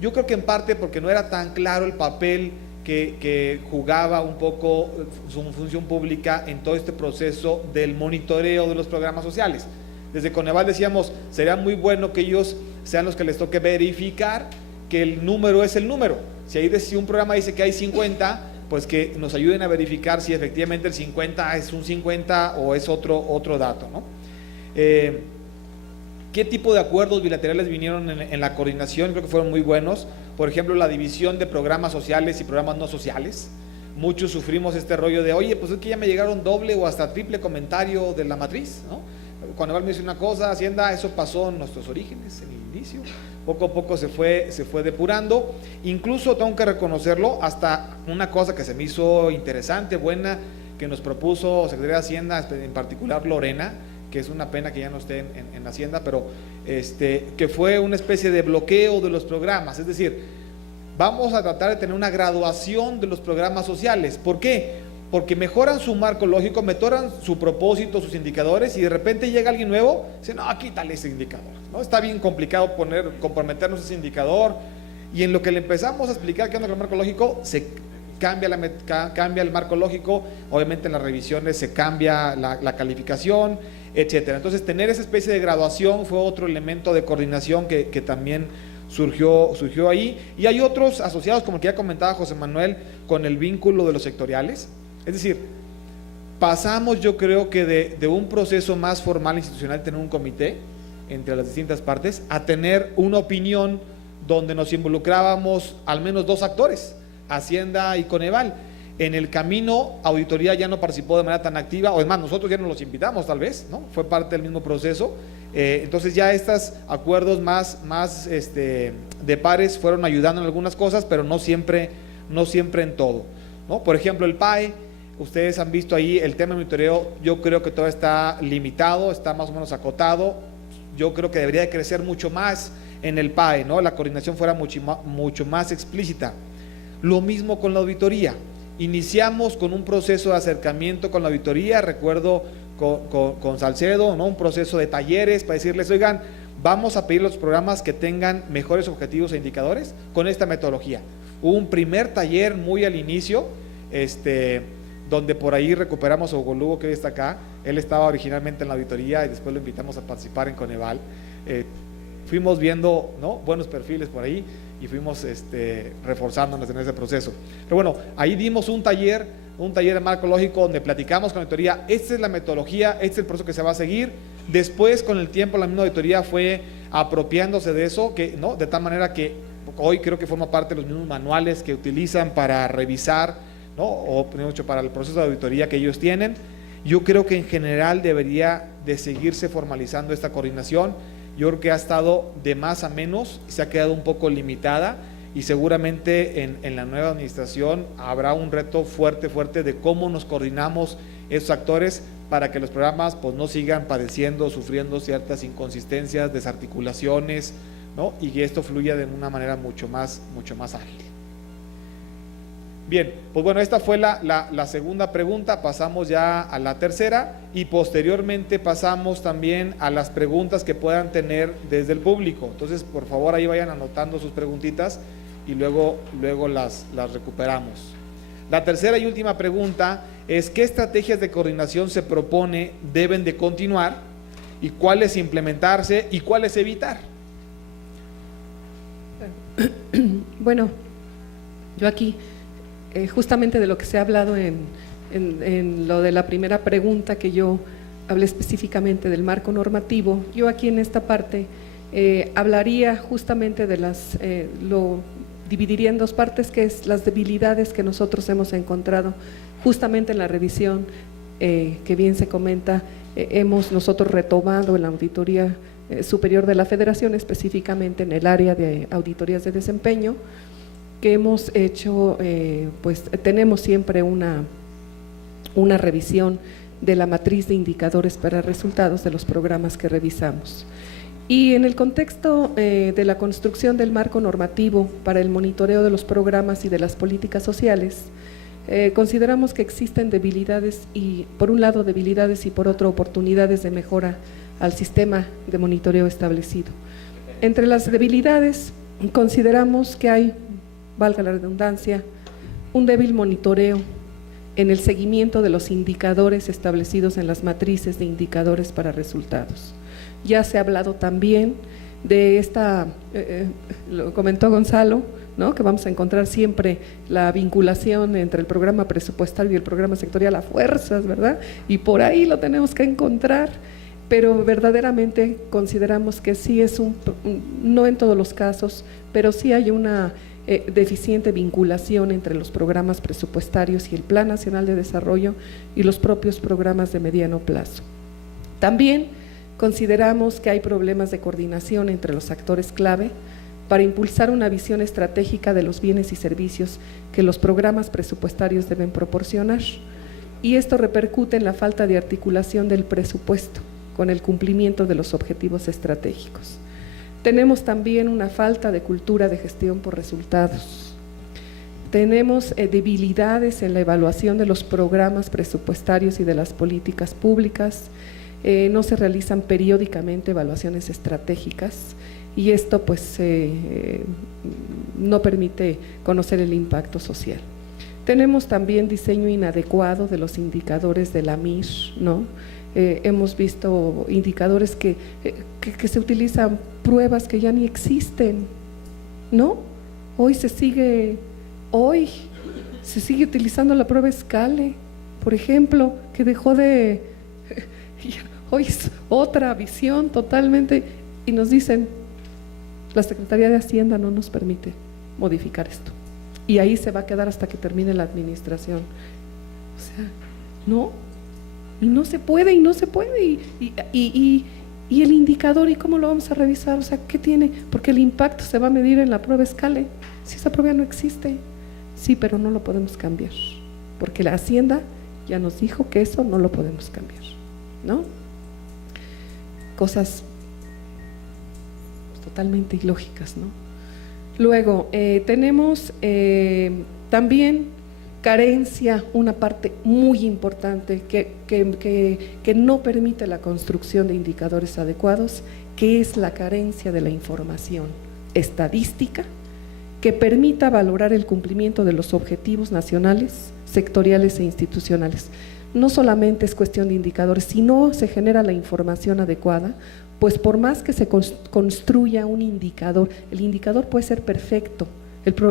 Yo creo que en parte porque no era tan claro el papel que jugaba un poco su Función Pública en todo este proceso del monitoreo de los programas sociales. Desde Coneval decíamos, sería muy bueno que ellos sean los que les toque verificar que el número es el número. Si un programa dice que hay 50, pues que nos ayuden a verificar si efectivamente el 50 es un 50 o es otro dato, ¿no? ¿Qué tipo de acuerdos bilaterales vinieron en la coordinación? Creo que fueron muy buenos. Por ejemplo, la división de programas sociales y programas no sociales. Muchos sufrimos este rollo de, oye, pues es que ya me llegaron doble o hasta triple comentario de la matriz, ¿no? Cuando me dice una cosa, Hacienda, eso pasó en nuestros orígenes, en el inicio. Poco a poco se fue depurando. Incluso tengo que reconocerlo, hasta una cosa que se me hizo interesante, buena, que nos propuso Secretaría de Hacienda, en particular Lorena, que es una pena que ya no esté en Hacienda, pero que fue una especie de bloqueo de los programas. Es decir, vamos a tratar de tener una graduación de los programas sociales. ¿Por qué? Porque mejoran su marco lógico, mejoran su propósito, sus indicadores, y de repente llega alguien nuevo y dice, no, quítale ese indicador, ¿no? Está bien complicado comprometernos ese indicador, y en lo que le empezamos a explicar qué onda con el marco lógico, se cambia el marco lógico. Obviamente en las revisiones se cambia la calificación, etcétera. Entonces tener esa especie de graduación fue otro elemento de coordinación que también surgió ahí. Y hay otros asociados, como el que ya comentaba José Manuel, con el vínculo de los sectoriales. Es decir, pasamos, yo creo que de un proceso más formal institucional, tener un comité entre las distintas partes, a tener una opinión donde nos involucrábamos al menos 2 actores, Hacienda y Coneval. En el camino, auditoría ya no participó de manera tan activa, o es más, nosotros ya no los invitamos tal vez, ¿no? Fue parte del mismo proceso. Entonces ya estos acuerdos más de pares fueron ayudando en algunas cosas, pero no siempre en todo, ¿no? Por ejemplo, el PAE, ustedes han visto ahí el tema de monitoreo, yo creo que todavía está limitado, está más o menos acotado. Yo creo que debería de crecer mucho más en el PAE, ¿no? La coordinación fuera mucho más explícita. Lo mismo con la auditoría. Iniciamos con un proceso de acercamiento con la auditoría, recuerdo con Salcedo, ¿no? Un proceso de talleres para decirles, oigan, vamos a pedir los programas que tengan mejores objetivos e indicadores con esta metodología. Hubo un primer taller muy al inicio, donde por ahí recuperamos a Hugo Lugo, que hoy está acá. Él estaba originalmente en la auditoría y después lo invitamos a participar en Coneval. Fuimos viendo, ¿no?, buenos perfiles por ahí y fuimos reforzándonos en ese proceso. Pero bueno, ahí dimos un taller de marco lógico donde platicamos con la auditoría, esta es la metodología, este es el proceso que se va a seguir. Después, con el tiempo, la misma auditoría fue apropiándose de eso, ¿no?, de tal manera que hoy creo que forma parte de los mismos manuales que utilizan para revisar, ¿no?, o para el proceso de auditoría que ellos tienen. Yo creo que en general debería de seguirse formalizando esta coordinación. Yo creo que ha estado de más a menos, se ha quedado un poco limitada y seguramente en la nueva administración habrá un reto fuerte de cómo nos coordinamos esos actores para que los programas pues no sigan padeciendo, sufriendo ciertas inconsistencias, desarticulaciones, ¿no?, y que esto fluya de una manera mucho más ágil. Bien, pues bueno, esta fue la segunda pregunta. Pasamos ya a la tercera y posteriormente pasamos también a las preguntas que puedan tener desde el público. Entonces, por favor, ahí vayan anotando sus preguntitas y luego las recuperamos. La tercera y última pregunta es: ¿qué estrategias de coordinación se propone deben de continuar y cuáles implementarse y cuáles evitar? Bueno, yo aquí justamente de lo que se ha hablado en lo de la primera pregunta, que yo hablé específicamente del marco normativo, yo aquí en esta parte hablaría justamente de lo dividiría en 2 partes, que es las debilidades que nosotros hemos encontrado justamente en la revisión, que bien se comenta, hemos nosotros retomado en la Auditoría Superior de la Federación, específicamente en el área de auditorías de desempeño, que hemos hecho, pues tenemos siempre una revisión de la matriz de indicadores para resultados de los programas que revisamos. Y en el contexto de la construcción del marco normativo para el monitoreo de los programas y de las políticas sociales, consideramos que existen debilidades, y por un lado debilidades y por otro oportunidades de mejora al sistema de monitoreo establecido. Entre las debilidades consideramos que hay, valga la redundancia, un débil monitoreo en el seguimiento de los indicadores establecidos en las matrices de indicadores para resultados. Ya se ha hablado también de lo comentó Gonzalo, ¿no?, que vamos a encontrar siempre la vinculación entre el programa presupuestario y el programa sectorial a fuerzas, ¿verdad? Y por ahí lo tenemos que encontrar, pero verdaderamente consideramos que sí es no en todos los casos, pero sí hay una deficiente vinculación entre los programas presupuestarios y el Plan Nacional de Desarrollo y los propios programas de mediano plazo. También consideramos que hay problemas de coordinación entre los actores clave para impulsar una visión estratégica de los bienes y servicios que los programas presupuestarios deben proporcionar, y esto repercute en la falta de articulación del presupuesto con el cumplimiento de los objetivos estratégicos. Tenemos también una falta de cultura de gestión por resultados. Tenemos debilidades en la evaluación de los programas presupuestarios y de las políticas públicas. No se realizan periódicamente evaluaciones estratégicas y esto pues no permite conocer el impacto social. Tenemos también diseño inadecuado de los indicadores de la MIR, ¿no? Hemos visto indicadores que se utilizan pruebas que ya ni existen, ¿no? Hoy se sigue utilizando la prueba Scale, por ejemplo, que dejó de… Hoy es otra visión totalmente, y nos dicen, La Secretaría de Hacienda no nos permite modificar esto. Y ahí se va a quedar hasta que termine la administración. O sea, no, y no se puede, y no se puede. Y el indicador, ¿y cómo lo vamos a revisar? O sea, ¿qué tiene? Porque el impacto se va a medir en la prueba Scale. Si esa prueba no existe, sí, pero no lo podemos cambiar. Porque la Hacienda ya nos dijo que eso no lo podemos cambiar, ¿no? Cosas totalmente ilógicas, ¿no? Luego, tenemos también carencia, una parte muy importante que no permite la construcción de indicadores adecuados, que es la carencia de la información estadística que permita valorar el cumplimiento de los objetivos nacionales, sectoriales e institucionales. No solamente es cuestión de indicadores, si no se genera la información adecuada, pues por más que se construya un indicador, el indicador puede ser perfecto,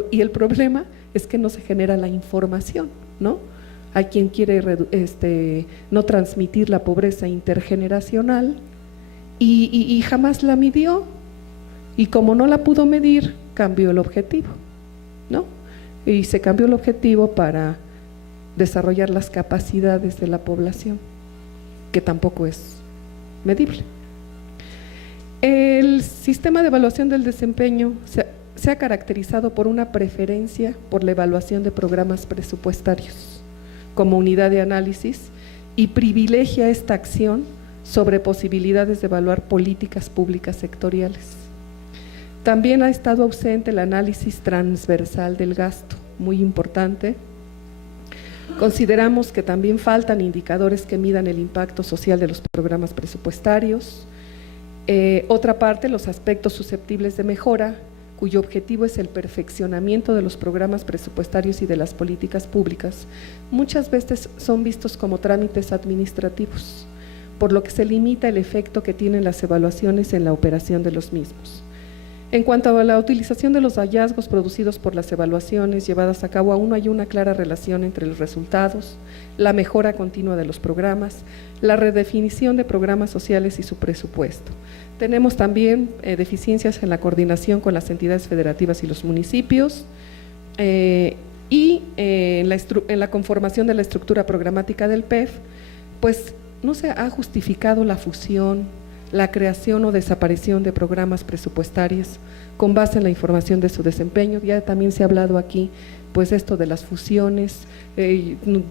y el problema es que no se genera la información, ¿no? Hay quien quiere no transmitir la pobreza intergeneracional y jamás la midió, y como no la pudo medir, cambió el objetivo, ¿no? Y se cambió el objetivo para desarrollar las capacidades de la población, que tampoco es medible. El sistema de evaluación del desempeño se ha caracterizado por una preferencia por la evaluación de programas presupuestarios como unidad de análisis y privilegia esta acción sobre posibilidades de evaluar políticas públicas sectoriales. También ha estado ausente el análisis transversal del gasto, muy importante. Consideramos que también faltan indicadores que midan el impacto social de los programas presupuestarios. Otra parte, los aspectos susceptibles de mejora, cuyo objetivo es el perfeccionamiento de los programas presupuestarios y de las políticas públicas, muchas veces son vistos como trámites administrativos, por lo que se limita el efecto que tienen las evaluaciones en la operación de los mismos. En cuanto a la utilización de los hallazgos producidos por las evaluaciones llevadas a cabo, aún no hay una clara relación entre los resultados, la mejora continua de los programas, la redefinición de programas sociales y su presupuesto. Tenemos también deficiencias en la coordinación con las entidades federativas y los municipios y en la conformación de la estructura programática del PEF, pues no se ha justificado la fusión, la creación o desaparición de programas presupuestarios con base en la información de su desempeño. Ya también se ha hablado aquí, pues esto de las fusiones.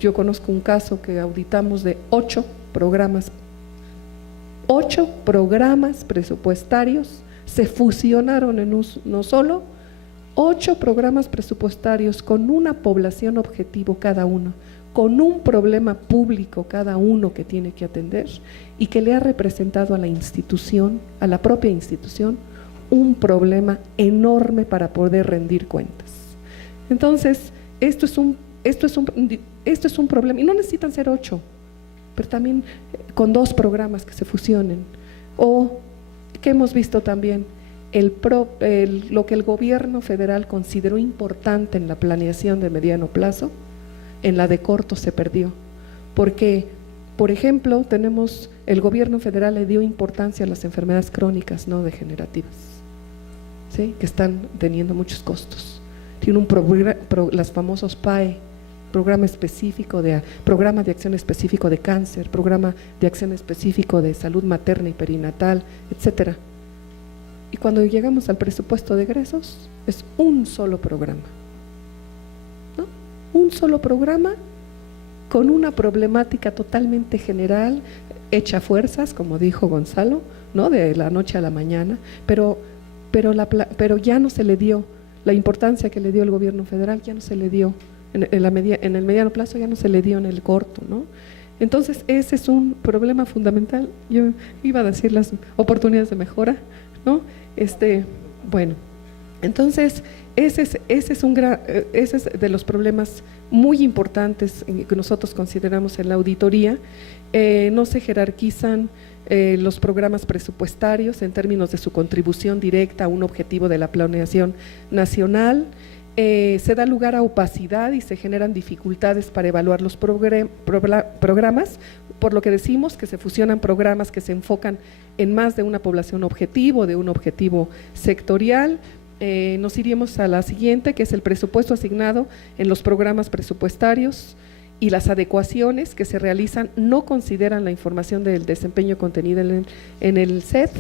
Yo conozco un caso que auditamos de 8 programas presupuestarios, se fusionaron en uno solo, 8 programas presupuestarios con una población objetivo cada uno, con un problema público cada uno que tiene que atender y que le ha representado a la institución, a la propia institución, un problema enorme para poder rendir cuentas. Entonces, esto es un problema, y no necesitan ser 8, pero también con 2 programas que se fusionen, o que hemos visto también, lo que el gobierno federal consideró importante en la planeación de mediano plazo, en la de corto se perdió, porque, por ejemplo, el gobierno federal le dio importancia a las enfermedades crónicas no degenerativas, ¿sí? Que están teniendo muchos costos. Tiene las famosos PAE, programa de acción específico de cáncer, programa de acción específico de salud materna y perinatal, etcétera. Y cuando llegamos al presupuesto de egresos, es un solo programa. Un solo programa con una problemática totalmente general, hecha a fuerzas, como dijo Gonzalo, ¿no? De la noche a la mañana, pero ya no se le dio la importancia que le dio el gobierno federal, ya no se le dio en el mediano plazo, ya no se le dio en el corto, ¿no? Entonces ese es un problema fundamental. Yo iba a decir las oportunidades de mejora, ¿no? Bueno, entonces ese es de los problemas muy importantes que nosotros consideramos en la auditoría. No se jerarquizan los programas presupuestarios en términos de su contribución directa a un objetivo de la planeación nacional. Se da lugar a opacidad y se generan dificultades para evaluar los programas por lo que decimos que se fusionan programas que se enfocan en más de una población objetivo, de un objetivo sectorial. Nos iríamos a la siguiente, que es el presupuesto asignado en los programas presupuestarios y las adecuaciones que se realizan no consideran la información del desempeño contenida en el SED,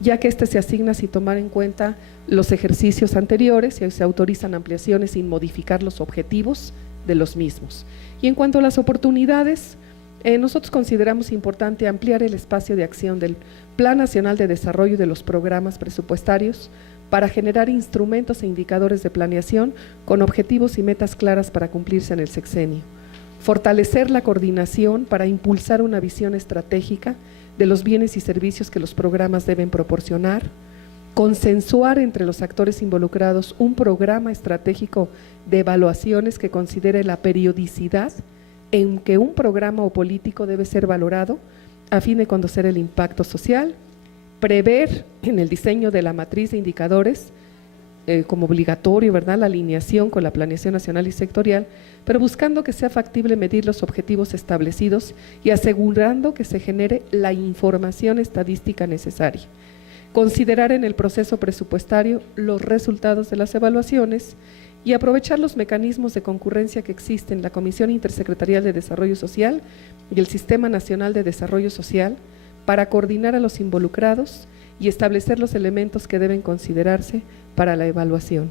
ya que éste se asigna sin tomar en cuenta los ejercicios anteriores y se autorizan ampliaciones sin modificar los objetivos de los mismos. Y en cuanto a las oportunidades, nosotros consideramos importante ampliar el espacio de acción del Plan Nacional de Desarrollo de los programas presupuestarios para generar instrumentos e indicadores de planeación con objetivos y metas claras para cumplirse en el sexenio. Fortalecer la coordinación para impulsar una visión estratégica de los bienes y servicios que los programas deben proporcionar, consensuar entre los actores involucrados un programa estratégico de evaluaciones que considere la periodicidad en que un programa o político debe ser valorado a fin de conocer el impacto social, prever en el diseño de la matriz de indicadores como obligatorio, ¿verdad?, la alineación con la planeación nacional y sectorial, pero buscando que sea factible medir los objetivos establecidos y asegurando que se genere la información estadística necesaria. Considerar en el proceso presupuestario los resultados de las evaluaciones y aprovechar los mecanismos de concurrencia que existen, la Comisión Intersecretarial de Desarrollo Social y el Sistema Nacional de Desarrollo Social, para coordinar a los involucrados y establecer los elementos que deben considerarse para la evaluación.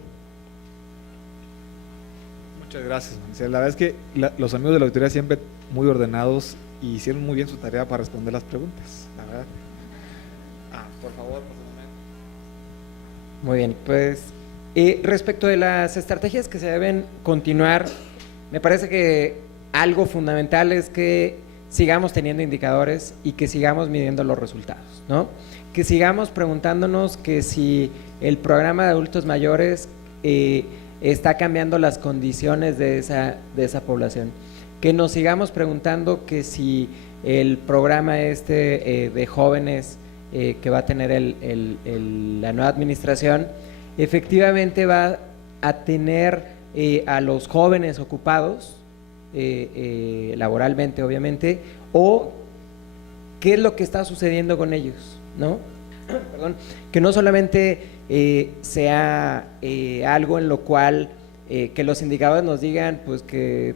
Muchas gracias, Maricela. La verdad es que los amigos de la auditoría siempre muy ordenados y hicieron muy bien su tarea para responder las preguntas, la verdad. Por favor, Muy bien, pues respecto de las estrategias que se deben continuar, me parece que algo fundamental es que sigamos teniendo indicadores y que sigamos midiendo los resultados, ¿no? Que sigamos preguntándonos que si el programa de adultos mayores está cambiando las condiciones de esa población, que nos sigamos preguntando que si el programa de jóvenes que va a tener la nueva administración efectivamente va a tener a los jóvenes ocupados laboralmente, obviamente, o qué es lo que está sucediendo con ellos, ¿no? Perdón, que no solamente sea algo en lo cual que los indicadores nos digan pues que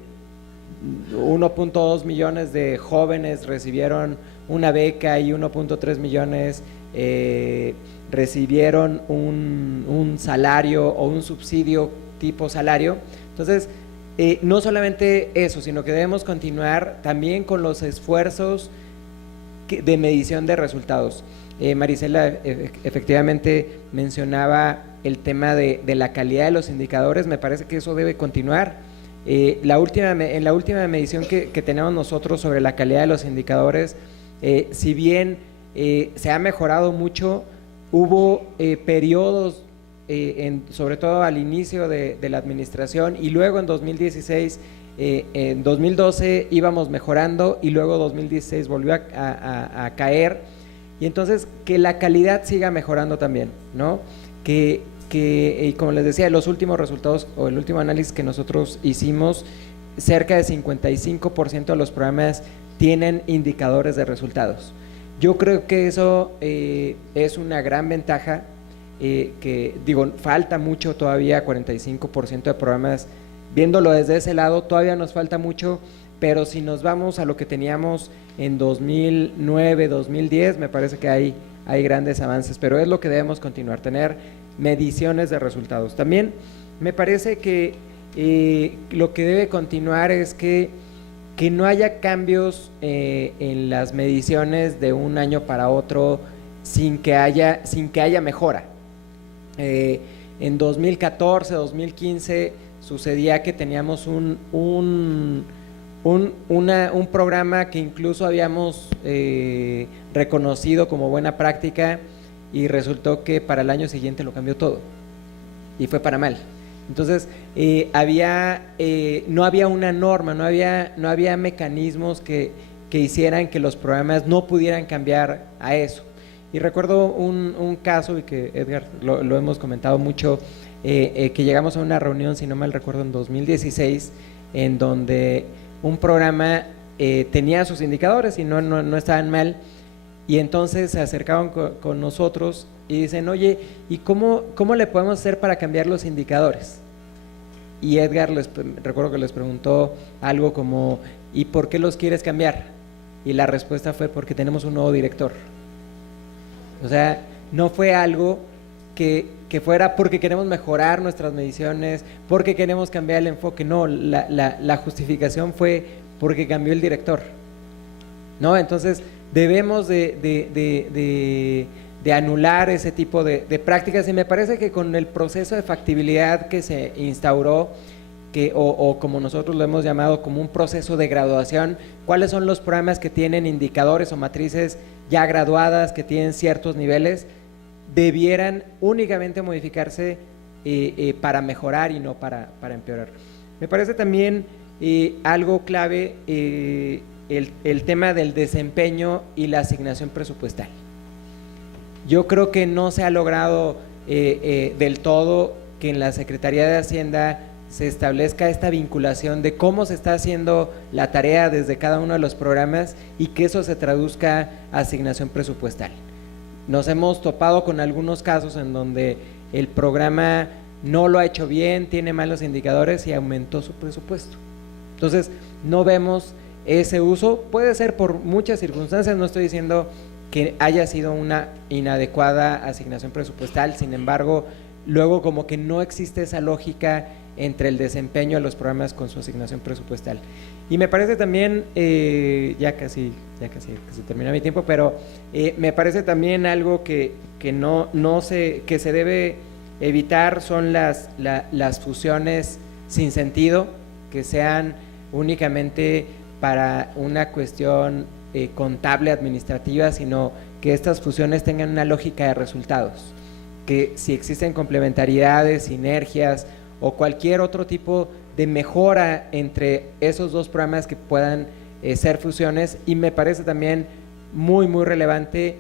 1.2 millones de jóvenes recibieron una beca y 1.3 millones recibieron un salario o un subsidio tipo salario. Entonces, no solamente eso, sino que debemos continuar también con los esfuerzos de medición de resultados. Maricela efectivamente mencionaba el tema de la calidad de los indicadores, me parece que eso debe continuar. En la última medición que tenemos nosotros sobre la calidad de los indicadores, si bien se ha mejorado mucho, hubo periodos, sobre todo al inicio de la administración y luego en 2016, en 2012 íbamos mejorando y luego 2016 volvió a caer, y entonces que la calidad siga mejorando también, ¿no? Que como les decía, los últimos resultados o el último análisis que nosotros hicimos, cerca de 55% de los programas tienen indicadores de resultados. Yo creo que eso es una gran ventaja, que digo, falta mucho todavía, 45% de programas, viéndolo desde ese lado, todavía nos falta mucho, pero si nos vamos a lo que teníamos en 2009, 2010, me parece que hay grandes avances, pero es lo que debemos continuar, tener mediciones de resultados. También me parece que lo que debe continuar es que no haya cambios en las mediciones de un año para otro sin que haya mejora. En 2014, 2015 sucedía que teníamos un programa que incluso habíamos reconocido como buena práctica y resultó que para el año siguiente lo cambió todo y fue para mal. Entonces no había una norma, no había mecanismos que hicieran que los programas no pudieran cambiar a eso. Y recuerdo un caso, y que Edgar lo hemos comentado mucho, que llegamos a una reunión, si no mal recuerdo, en 2016, en donde un programa tenía sus indicadores y no estaban mal, y entonces se acercaron con nosotros y dicen, oye, ¿y cómo le podemos hacer para cambiar los indicadores? Y Edgar recuerdo que les preguntó algo como, ¿y por qué los quieres cambiar? Y la respuesta fue, porque tenemos un nuevo director. O sea, no fue algo que fuera porque queremos mejorar nuestras mediciones, porque queremos cambiar el enfoque. No, la justificación fue porque cambió el director, ¿no? Entonces debemos de anular ese tipo de prácticas, y me parece que con el proceso de factibilidad que se instauró, o como nosotros lo hemos llamado, como un proceso de graduación, cuáles son los programas que tienen indicadores o matrices ya graduadas, que tienen ciertos niveles, debieran únicamente modificarse para mejorar y no para empeorar. Me parece también algo clave el tema del desempeño y la asignación presupuestal. Yo creo que no se ha logrado del todo que en la Secretaría de Hacienda se establezca esta vinculación de cómo se está haciendo la tarea desde cada uno de los programas y que eso se traduzca a asignación presupuestal. Nos hemos topado con algunos casos en donde el programa no lo ha hecho bien, tiene malos indicadores y aumentó su presupuesto. Entonces, no vemos ese uso. Puede ser por muchas circunstancias, no estoy diciendo que haya sido una inadecuada asignación presupuestal, sin embargo, luego como que no existe esa lógica entre el desempeño de los programas con su asignación presupuestal. Y me parece también, ya casi se termina mi tiempo, pero me parece también algo que se debe evitar son las fusiones sin sentido, que sean únicamente para una cuestión contable, administrativa, sino que estas fusiones tengan una lógica de resultados, que si existen complementariedades, sinergias o cualquier otro tipo de mejora entre esos dos programas que puedan ser fusiones. Y me parece también muy relevante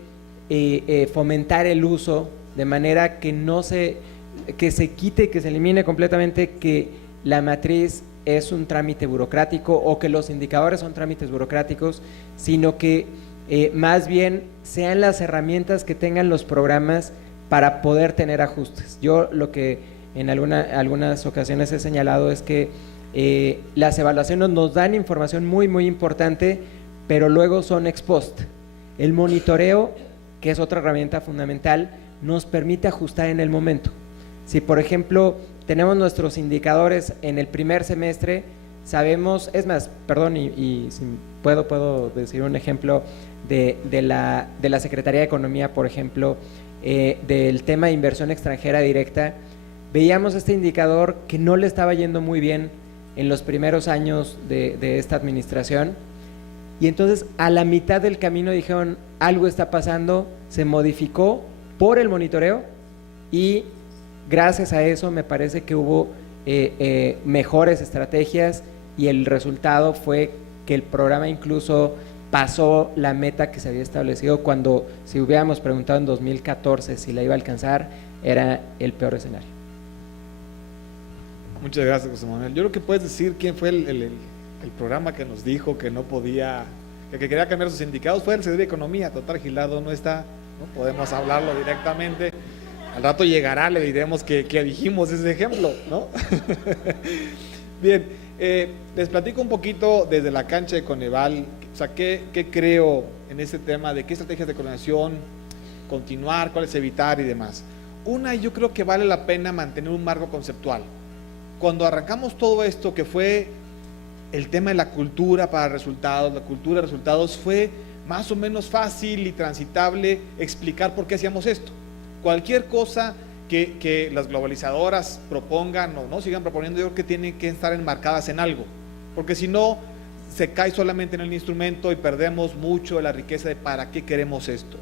fomentar el uso de manera que se quite, que se elimine completamente que la matriz es un trámite burocrático o que los indicadores son trámites burocráticos, sino que más bien sean las herramientas que tengan los programas para poder tener ajustes. Yo lo que en algunas ocasiones he señalado es que las evaluaciones nos dan información muy importante, pero luego son ex post. El monitoreo, que es otra herramienta fundamental, nos permite ajustar en el momento. Si por ejemplo tenemos nuestros indicadores en el primer semestre, sabemos, es más, perdón, y si puedo decir un ejemplo de la Secretaría de Economía, por ejemplo, del tema de inversión extranjera directa, veíamos este indicador que no le estaba yendo muy bien en los primeros años de esta administración, y entonces a la mitad del camino dijeron, algo está pasando, se modificó por el monitoreo, y gracias a eso me parece que hubo mejores estrategias, y el resultado fue que el programa incluso pasó la meta que se había establecido, cuando si hubiéramos preguntado en 2014 si la iba a alcanzar, era el peor escenario. Muchas gracias, José Manuel. Yo creo que puedes decir quién fue el programa que nos dijo que no podía, que quería cambiar sus indicados. Fue el Secretario de Economía. Total, Gildardo no está, no podemos hablarlo directamente. Al rato llegará, le diremos que dijimos ese ejemplo, ¿no? Bien, les platico un poquito desde la cancha de Coneval, o sea, qué creo en este tema de qué estrategias de coordinación continuar, cuáles evitar y demás. Una, yo creo que vale la pena mantener un marco conceptual. Cuando arrancamos todo esto, que fue el tema de la cultura para resultados, la cultura de resultados, fue más o menos fácil y transitable explicar por qué hacíamos esto. Cualquier cosa que las globalizadoras propongan o no sigan proponiendo, yo creo que tienen que estar enmarcadas en algo, porque si no, se cae solamente en el instrumento y perdemos mucho de la riqueza de para qué queremos esto.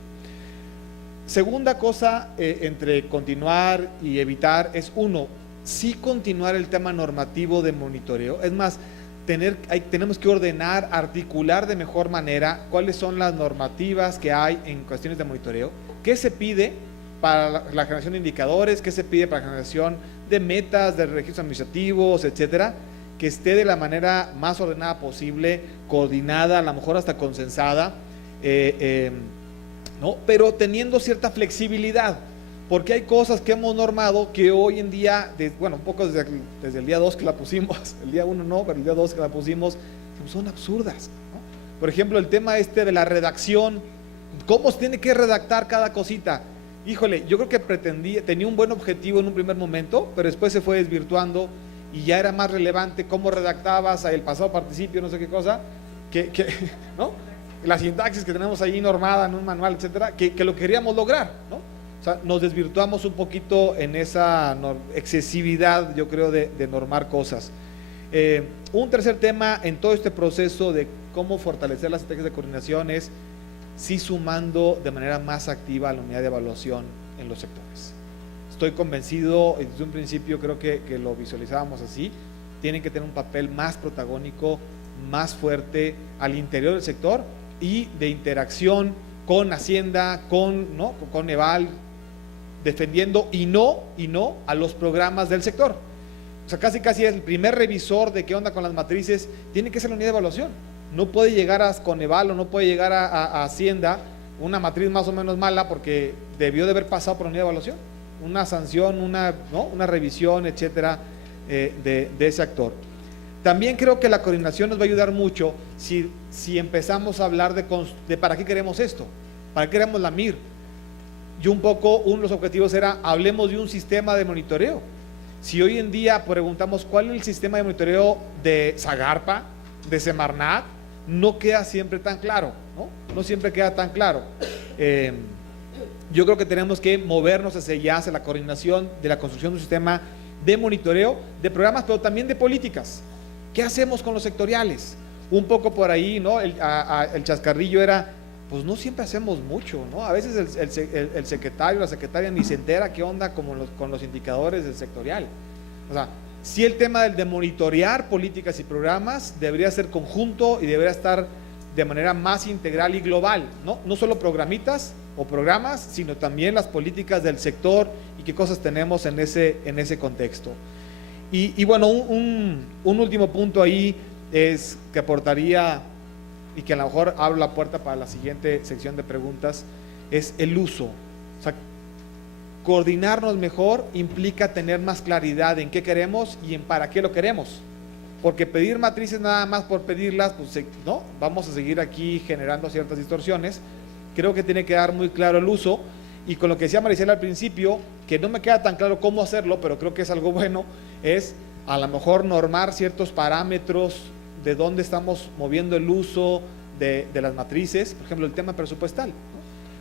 Segunda cosa, entre continuar y evitar, es uno, sí continuar el tema normativo de monitoreo. Es más, tenemos que ordenar, articular de mejor manera cuáles son las normativas que hay en cuestiones de monitoreo, qué se pide para la generación de indicadores, qué se pide para la generación de metas, de registros administrativos, etcétera, que esté de la manera más ordenada posible, coordinada, a lo mejor hasta consensada, ¿no? Pero teniendo cierta flexibilidad, porque hay cosas que hemos normado que hoy en día, bueno, un poco desde el día 2 que la pusimos, el día 1 no, pero el día 2 que la pusimos, son absurdas, ¿no? Por ejemplo, el tema de la redacción, cómo se tiene que redactar cada cosita. Híjole, yo creo que tenía un buen objetivo en un primer momento, pero después se fue desvirtuando y ya era más relevante cómo redactabas el pasado participio, no sé qué cosa, ¿no? La sintaxis que tenemos ahí normada en un manual, etcétera, que lo queríamos lograr, ¿no? O sea, nos desvirtuamos un poquito en esa excesividad, yo creo, de normar cosas. Un tercer tema en todo este proceso de cómo fortalecer las estrategias de coordinación es sí sumando de manera más activa a la unidad de evaluación en los sectores. Estoy convencido, desde un principio creo que lo visualizábamos así, tienen que tener un papel más protagónico, más fuerte al interior del sector y de interacción con Hacienda, con Eval, defendiendo y no a los programas del sector. O sea, casi es el primer revisor de qué onda con las matrices, tiene que ser la unidad de evaluación. No puede llegar a Coneval o no puede llegar a Hacienda una matriz más o menos mala porque debió de haber pasado por la unidad de evaluación, una sanción, una revisión, etcétera, de ese actor. También creo que la coordinación nos va a ayudar mucho si empezamos a hablar de para qué queremos esto, para qué queremos la MIR. Yo uno de los objetivos era, hablemos de un sistema de monitoreo. Si hoy en día preguntamos cuál es el sistema de monitoreo de Zagarpa, de Semarnat, no queda siempre tan claro, no siempre queda tan claro. Yo creo que tenemos que movernos hacia la coordinación de la construcción de un sistema de monitoreo de programas, pero también de políticas. ¿Qué hacemos con los sectoriales? Un poco por ahí, ¿no? El chascarrillo era, pues no siempre hacemos mucho, ¿no? A veces el secretario, la secretaria ni se entera qué onda con los indicadores del sectorial. O sea, sí, el tema de monitorear políticas y programas debería ser conjunto y debería estar de manera más integral y global, no solo programitas o programas, sino también las políticas del sector y qué cosas tenemos en ese contexto. Y bueno, un último punto ahí es que aportaría, y que a lo mejor abro la puerta para la siguiente sección de preguntas, es el uso. O sea, coordinarnos mejor implica tener más claridad en qué queremos y en para qué lo queremos, porque pedir matrices nada más por pedirlas, pues no, vamos a seguir aquí generando ciertas distorsiones. Creo que tiene que dar muy claro el uso, y con lo que decía Maricela al principio, que no me queda tan claro cómo hacerlo, pero creo que es algo bueno, es a lo mejor normar ciertos parámetros de dónde estamos moviendo el uso de las matrices. Por ejemplo, el tema presupuestal, ¿no?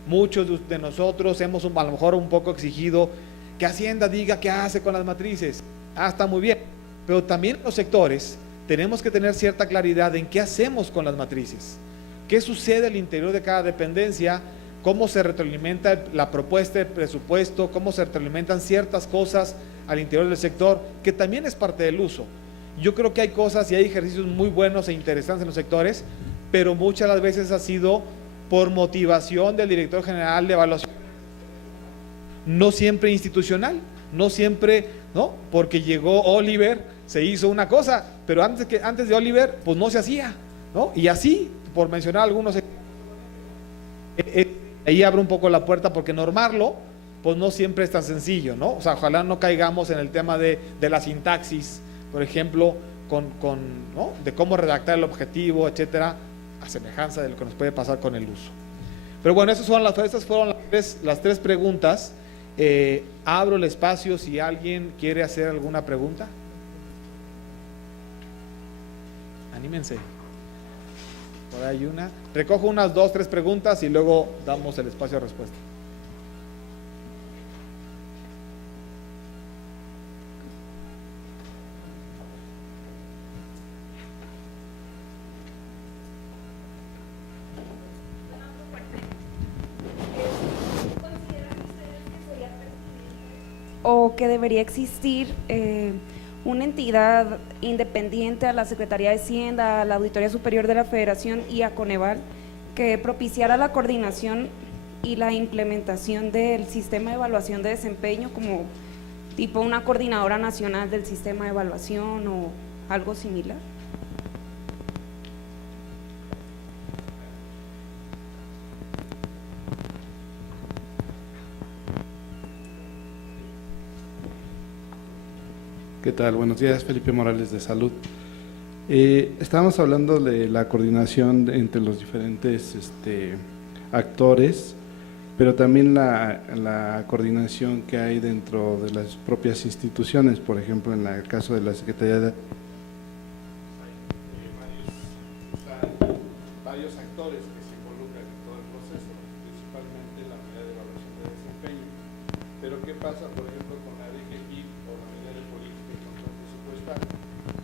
Muchos de nosotros hemos a lo mejor un poco exigido que Hacienda diga qué hace con las matrices. Está muy bien, pero también los sectores tenemos que tener cierta claridad en qué hacemos con las matrices, qué sucede al interior de cada dependencia, cómo se retroalimenta la propuesta de presupuesto, cómo se retroalimentan ciertas cosas al interior del sector, que también es parte del uso. Yo creo que hay cosas y hay ejercicios muy buenos e interesantes en los sectores, pero muchas de las veces ha sido por motivación del director general de evaluación, no siempre institucional, no siempre, ¿no? Porque llegó Oliver, se hizo una cosa, pero antes de Oliver, pues no se hacía, ¿no? Y así, por mencionar algunos, ahí abre un poco la puerta, porque normarlo, pues no siempre es tan sencillo, ¿no? O sea, ojalá no caigamos en el tema de la sintaxis, por ejemplo, ¿no? De cómo redactar el objetivo, etcétera, a semejanza de lo que nos puede pasar con el uso. Pero bueno, estas fueron las tres preguntas. Abro el espacio si alguien quiere hacer alguna pregunta. Anímense. Por ahí una. Recojo unas 2, 3 preguntas y luego damos el espacio a respuesta. ¿O que debería existir una entidad independiente a la Secretaría de Hacienda, a la Auditoría Superior de la Federación y a Coneval, que propiciara la coordinación y la implementación del sistema de evaluación de desempeño, como tipo una coordinadora nacional del sistema de evaluación, o algo similar. ¿Qué tal? Buenos días, Felipe Morales de Salud. Estábamos hablando de la coordinación entre los diferentes actores, pero también la coordinación que hay dentro de las propias instituciones. Por ejemplo, en el caso de la Secretaría de varios actores que se involucran en todo el proceso, principalmente la unidad de evaluación de desempeño. Pero ¿qué pasa, por ejemplo, con la DGPIP o la unidad de política y control presupuestal,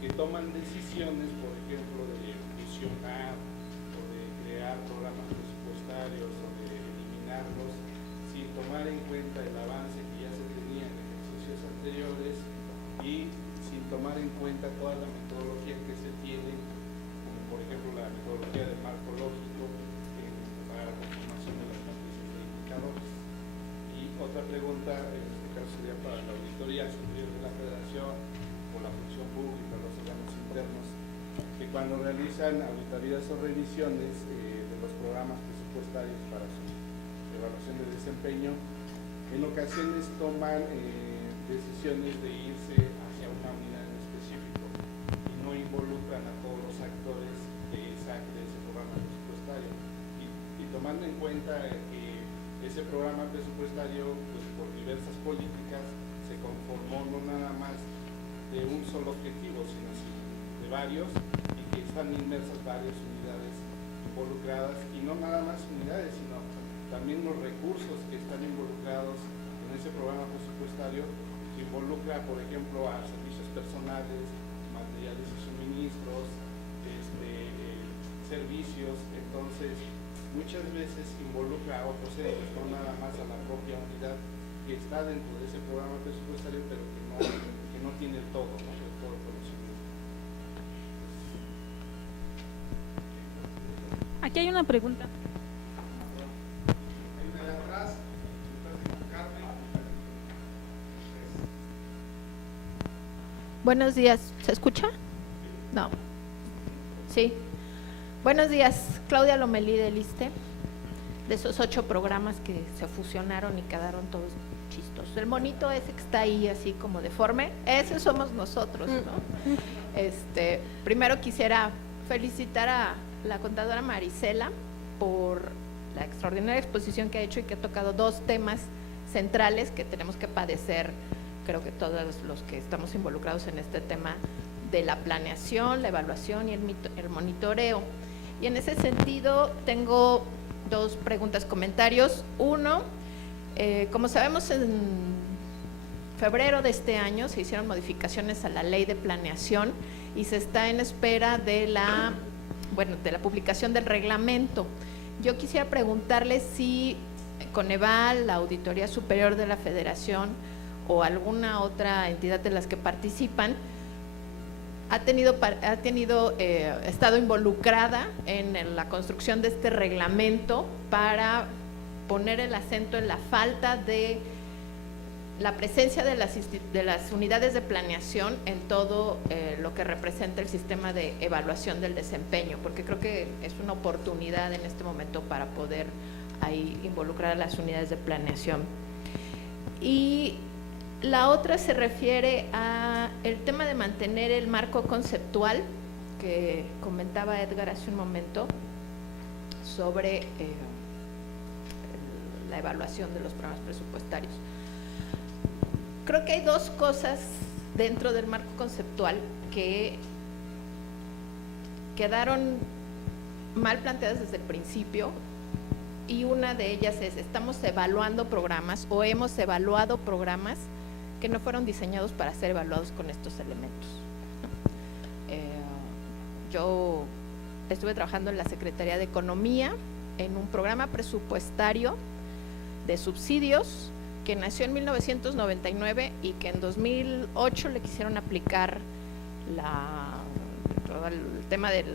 que toman decisiones, por ejemplo, de fusionar o de crear programas presupuestarios o de eliminarlos sin tomar en cuenta el avance que ya se tenía en ejercicios anteriores y sin tomar en cuenta toda la metodología que se tiene, como por ejemplo la metodología del marco lógico para la conformación de las matrices de indicadores? Y otra pregunta, en este caso sería para la Auditoría Superior de la Federación o la Función Pública, los órganos internos, que cuando realizan auditorías o revisiones de los programas presupuestarios para su evaluación de desempeño, en ocasiones toman decisiones de irse hacia una unidad en específico y no involucran a todos los actores de ese programa presupuestario. Y tomando en cuenta que ese programa presupuestario, pues, por diversas políticas, se conformó no nada más de un solo objetivo, sino de varios, y que están inmersas varias unidades involucradas, y no nada más unidades, sino también los recursos que están involucrados en ese programa presupuestario, que involucra, por ejemplo, a servicios personales, materiales y suministros, servicios. Entonces, muchas veces involucra a otros entes, no nada más a la propia unidad que está dentro de ese programa presupuestario, pero que no tiene el todo, ¿no? El todo conocimiento. Aquí hay una pregunta. Hay una de atrás, Buenos días, ¿se escucha? No. Sí. Buenos días, Claudia Lomelí del ISSSTE, de esos 8 programas que se fusionaron y quedaron todos chistosos. El monito ese que está ahí así como deforme, ese somos nosotros, ¿no? Primero quisiera felicitar a la contadora Marisela por la extraordinaria exposición que ha hecho y que ha tocado 2 temas centrales que tenemos que padecer, creo que todos los que estamos involucrados en este tema de la planeación, la evaluación y el monitoreo. Y en ese sentido tengo 2 preguntas, comentarios. Uno, como sabemos, en febrero de este año se hicieron modificaciones a la ley de planeación y se está en espera de la publicación del reglamento. Yo quisiera preguntarle si Coneval, la Auditoría Superior de la Federación o alguna otra entidad de las que participan ha estado involucrada en la construcción de este reglamento para poner el acento en la falta de la presencia de las unidades de planeación en todo lo que representa el sistema de evaluación del desempeño, porque creo que es una oportunidad en este momento para poder ahí involucrar a las unidades de planeación. Y la otra se refiere a el tema de mantener el marco conceptual que comentaba Edgar hace un momento sobre la evaluación de los programas presupuestarios. Creo que hay 2 cosas dentro del marco conceptual que quedaron mal planteadas desde el principio, y una de ellas es: estamos evaluando programas o hemos evaluado programas que no fueron diseñados para ser evaluados con estos elementos. Yo estuve trabajando en la Secretaría de Economía en un programa presupuestario de subsidios que nació en 1999 y que en 2008 le quisieron aplicar todo el tema de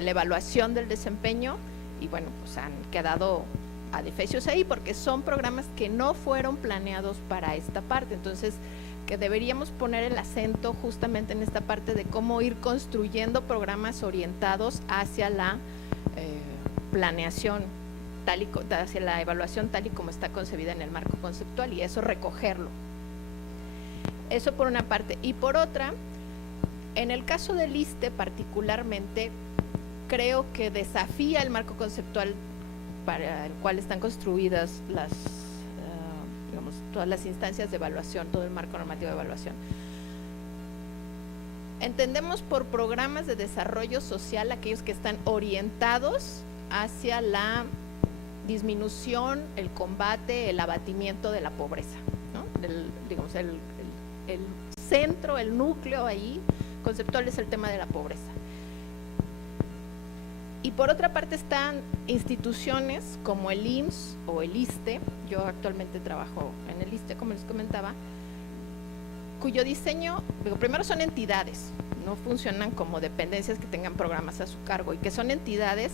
la evaluación del desempeño, y bueno, pues han quedado adefesios ahí porque son programas que no fueron planeados para esta parte. Entonces que deberíamos poner el acento justamente en esta parte de cómo ir construyendo programas orientados hacia la planeación, hacia la evaluación tal y como está concebida en el marco conceptual, y eso recogerlo. Eso por una parte. Y por otra, en el caso del ISSSTE particularmente, creo que desafía el marco conceptual para el cual están construidas las, digamos, todas las instancias de evaluación, todo el marco normativo de evaluación. Entendemos por programas de desarrollo social aquellos que están orientados hacia la disminución, el combate, el abatimiento de la pobreza, ¿no? Digamos, el centro, el núcleo ahí conceptual es el tema de la pobreza. Y por otra parte están instituciones como el IMSS o el ISSSTE, yo actualmente trabajo en el ISSSTE, como les comentaba, cuyo diseño, digo, primero son entidades, no funcionan como dependencias que tengan programas a su cargo, y que son entidades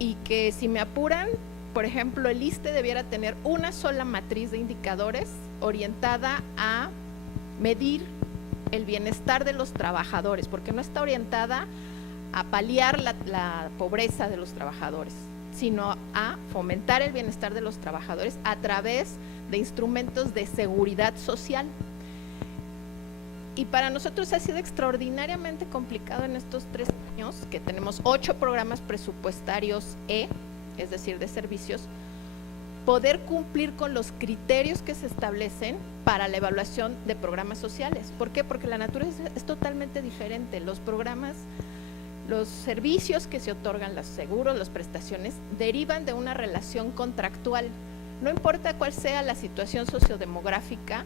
y que, si me apuran, por ejemplo, el ISSSTE debiera tener una sola matriz de indicadores orientada a medir el bienestar de los trabajadores, porque no está orientada a paliar la pobreza de los trabajadores, sino a fomentar el bienestar de los trabajadores a través de instrumentos de seguridad social. Y para nosotros ha sido extraordinariamente complicado en estos 3 años, que tenemos 8 programas presupuestarios es decir, de servicios, poder cumplir con los criterios que se establecen para la evaluación de programas sociales. ¿Por qué? Porque la naturaleza es totalmente diferente. Los programas, los servicios que se otorgan, los seguros, las prestaciones, derivan de una relación contractual. No importa cuál sea la situación sociodemográfica,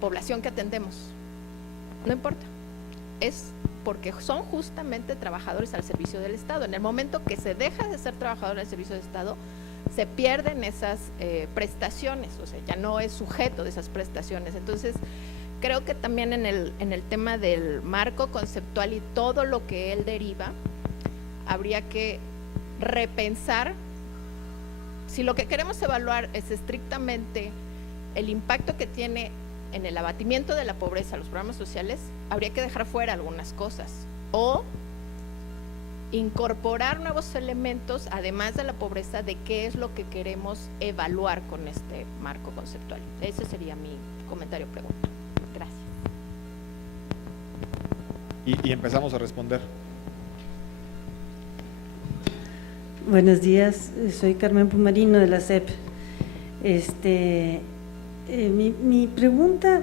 población que atendemos, no importa. Es porque son justamente trabajadores al servicio del Estado. En el momento que se deja de ser trabajador al servicio del Estado, se pierden esas prestaciones, o sea, ya no es sujeto de esas prestaciones. Entonces, creo que también en el tema del marco conceptual y todo lo que él deriva, habría que repensar si lo que queremos evaluar es estrictamente el impacto que tiene en el abatimiento de la pobreza, los programas sociales, habría que dejar fuera algunas cosas o incorporar nuevos elementos, además de la pobreza, de qué es lo que queremos evaluar con este marco conceptual. Ese sería mi comentario o pregunta. Gracias. Y empezamos a responder. Buenos días, soy Carmen Pumarino de la SEP. Mi pregunta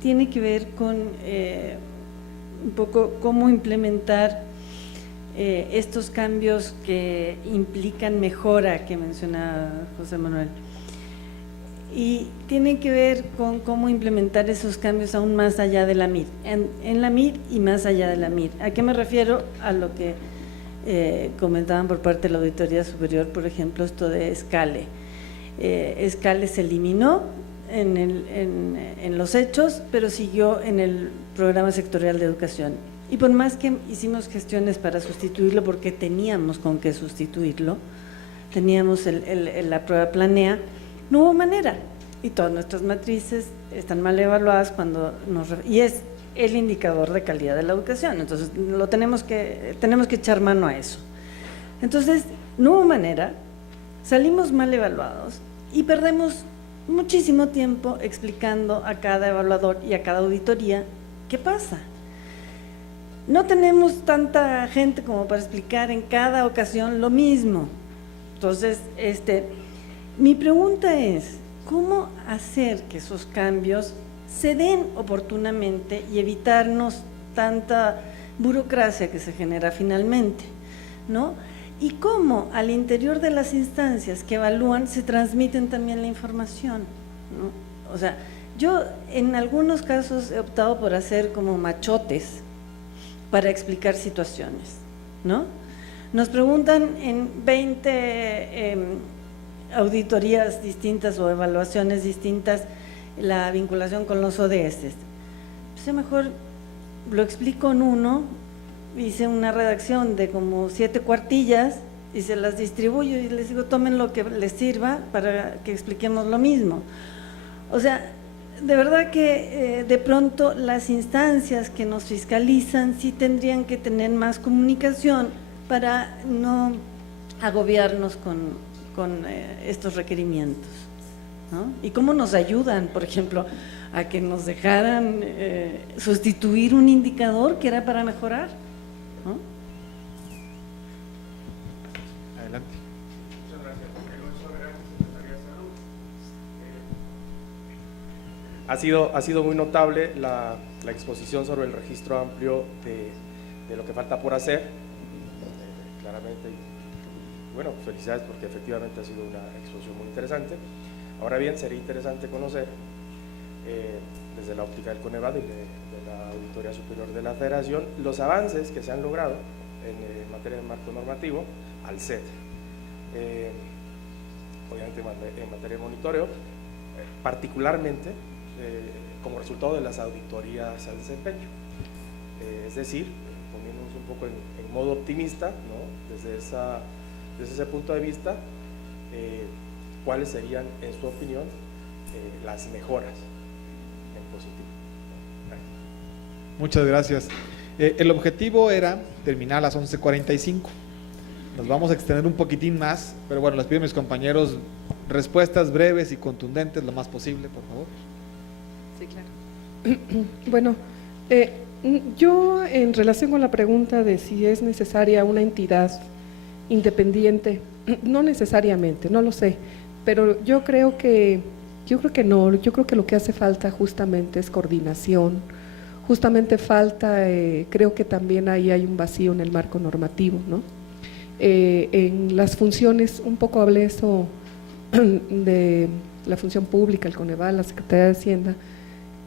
tiene que ver con un poco cómo implementar estos cambios que implican mejora que mencionaba José Manuel, y tiene que ver con cómo implementar esos cambios aún más allá de la MIR, en la MIR y más allá de la MIR. ¿A qué me refiero? A lo que comentaban por parte de la Auditoría Superior, por ejemplo, esto de Escale. Escale se eliminó en los hechos, pero siguió en el programa sectorial de educación. Y por más que hicimos gestiones para sustituirlo, porque teníamos con qué sustituirlo, teníamos la prueba Planea, no hubo manera. Y todas nuestras matrices están mal evaluadas y es el indicador de calidad de la educación. Entonces, tenemos que echar mano a eso. Entonces, no hubo manera, salimos mal evaluados y perdemos muchísimo tiempo explicando a cada evaluador y a cada auditoría qué pasa. No tenemos tanta gente como para explicar en cada ocasión lo mismo. Entonces, mi pregunta es, ¿cómo hacer que esos cambios se den oportunamente y evitarnos tanta burocracia que se genera finalmente, ¿no? Y cómo al interior de las instancias que evalúan se transmiten también la información, ¿no? O sea, yo en algunos casos he optado por hacer como machotes para explicar situaciones, ¿no? Nos preguntan en 20 auditorías distintas o evaluaciones distintas la vinculación con los ODS. Pues mejor lo explico en uno, hice una redacción de como 7 cuartillas y se las distribuyo y les digo, tomen lo que les sirva para que expliquemos lo mismo. O sea, de verdad que de pronto las instancias que nos fiscalizan sí tendrían que tener más comunicación para no agobiarnos con estos requerimientos, ¿no? Y cómo nos ayudan, por ejemplo, a que nos dejaran sustituir un indicador que era para mejorar, ¿no? Adelante. Muchas gracias. Miguel Soberano, Secretaría de Salud. Ha sido muy notable la exposición sobre el registro amplio de lo que falta por hacer, claramente. Y bueno, felicidades porque efectivamente ha sido una exposición muy interesante. Ahora bien, sería interesante conocer desde la óptica del Coneval y de la Auditoría Superior de la Federación los avances que se han logrado en materia de marco normativo al SET. Obviamente en materia de monitoreo, particularmente como resultado de las auditorías al desempeño. Es decir, poniéndonos un poco en modo optimista, ¿no? Desde ese punto de vista, ¿cuáles serían, en su opinión, las mejoras en positivo? Gracias. Muchas gracias. El objetivo era terminar a las 11:45. Nos vamos a extender un poquitín más, pero bueno, les pido a mis compañeros respuestas breves y contundentes lo más posible, por favor. Sí, claro. Bueno, yo en relación con la pregunta de si es necesaria una entidad independiente, no necesariamente, no lo sé, pero yo creo que no, yo creo que lo que hace falta justamente es coordinación, justamente falta, creo que también ahí hay un vacío en el marco normativo, ¿no? En las funciones, un poco hablé eso de la función pública, el Coneval, la Secretaría de Hacienda,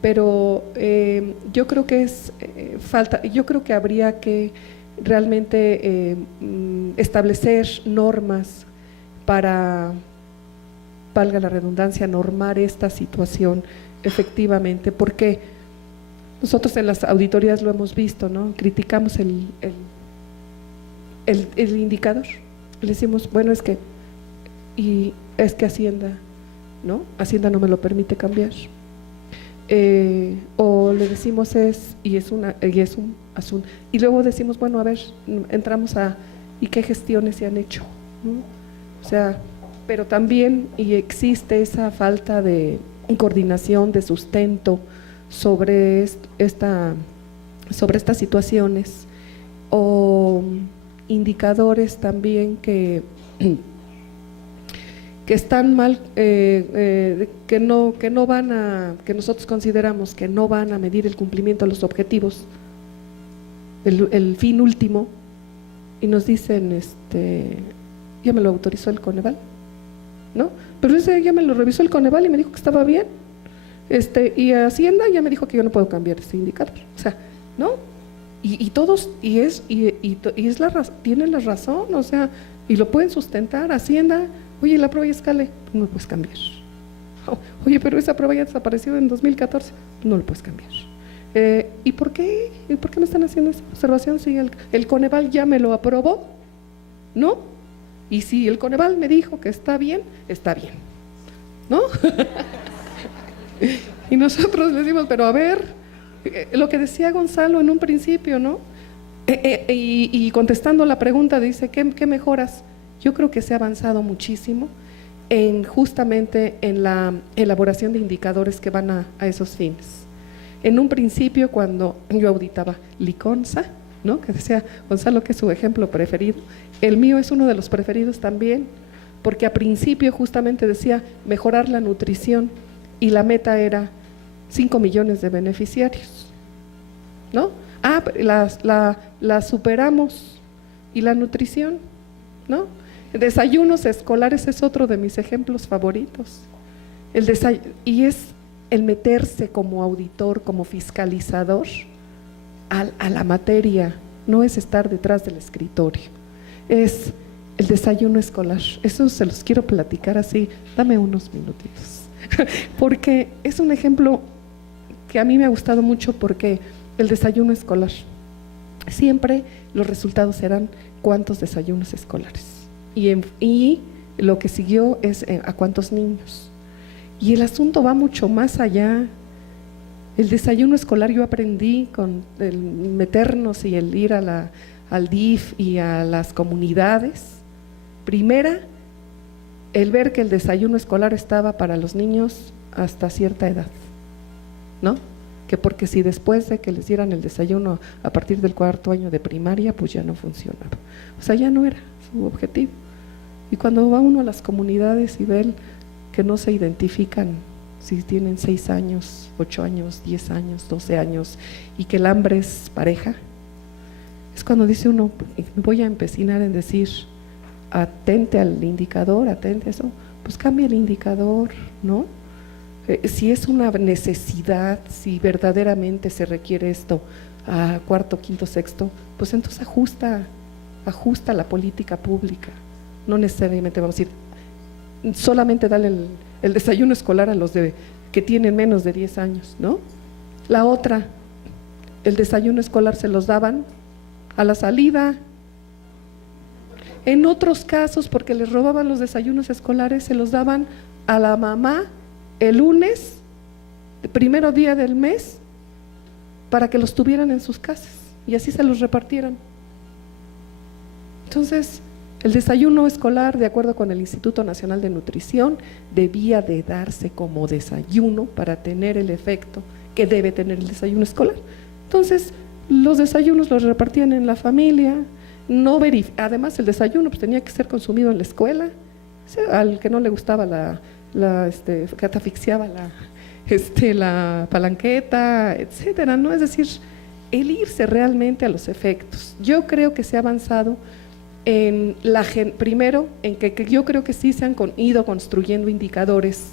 pero yo creo que yo creo que habría que realmente establecer normas para, valga la redundancia, normar esta situación efectivamente, porque nosotros en las auditorías lo hemos visto, ¿no? Criticamos el indicador, le decimos, bueno, es que Hacienda, ¿no? Hacienda no me lo permite cambiar. O le decimos y es un asunto, y luego decimos, bueno, a ver, entramos ¿y qué gestiones se han hecho? ¿No? O sea, pero también y existe esa falta de coordinación, de sustento sobre estas situaciones, o indicadores también que están mal, que nosotros consideramos que no van a medir el cumplimiento de los objetivos, el fin último, y nos dicen, ya me lo autorizó el Coneval, ¿no? Pero ese ya me lo revisó el Coneval y me dijo que estaba bien, y Hacienda ya me dijo que yo no puedo cambiar ese indicador, o sea, ¿no? Y todos, tienen la razón, o sea, y lo pueden sustentar. Hacienda, oye, la prueba ya escale, no lo puedes cambiar. Oye, pero esa prueba ya desapareció en 2014, no lo puedes cambiar. ¿Y por qué? ¿Y por qué me están haciendo esa observación si el Coneval ya me lo aprobó? ¿No? Y si el Coneval me dijo que está bien, ¿no? Y nosotros le decimos, pero a ver, lo que decía Gonzalo en un principio, ¿no? Y contestando la pregunta, dice, ¿qué mejoras? Yo creo que se ha avanzado muchísimo justamente en la elaboración de indicadores que van a esos fines. En un principio, cuando yo auditaba Liconza, ¿no? Que decía Gonzalo que es su ejemplo preferido, el mío es uno de los preferidos también, porque a principio justamente decía mejorar la nutrición y la meta era 5 millones de beneficiarios, ¿no? La superamos. ¿Y la nutrición? ¿No? Desayunos escolares es otro de mis ejemplos favoritos. Y es el meterse como auditor, como fiscalizador a la materia, no es estar detrás del escritorio, es el desayuno escolar. Eso se los quiero platicar así, dame unos minutitos, porque es un ejemplo que a mí me ha gustado mucho, porque el desayuno escolar, siempre los resultados eran cuántos desayunos escolares y lo que siguió es a cuántos niños. Y el asunto va mucho más allá. El desayuno escolar yo aprendí con el meternos y el ir al DIF y a las comunidades. Primera, el ver que el desayuno escolar estaba para los niños hasta cierta edad, ¿no? Que porque si después de que les dieran el desayuno a partir del 4º año de primaria, pues ya no funcionaba. O sea, ya no era su objetivo. Y cuando va uno a las comunidades y ve que no se identifican si tienen 6 años, 8 años, 10 años, 12 años y que el hambre es pareja, es cuando dice uno, me voy a empecinar en decir, atente al indicador, atente a eso, pues cambia el indicador, ¿no? Si es una necesidad, si verdaderamente se requiere esto a 4º, 5º, 6º, pues entonces ajusta la política pública. No necesariamente vamos a decir, solamente dale el desayuno escolar a los que tienen menos de 10 años, ¿no? La otra, el desayuno escolar se los daban a la salida. En otros casos, porque les robaban los desayunos escolares, se los daban a la mamá el lunes, el primero día del mes, para que los tuvieran en sus casas y así se los repartieran. Entonces, el desayuno escolar, de acuerdo con el Instituto Nacional de Nutrición, debía de darse como desayuno para tener el efecto que debe tener el desayuno escolar. Entonces, los desayunos los repartían en la familia, además el desayuno pues, tenía que ser consumido en la escuela. Al que no le gustaba que asfixiaba la palanqueta, etcétera, ¿no? Es decir, el irse realmente a los efectos. Yo creo que se ha avanzado primero, en que yo creo que sí se han ido construyendo indicadores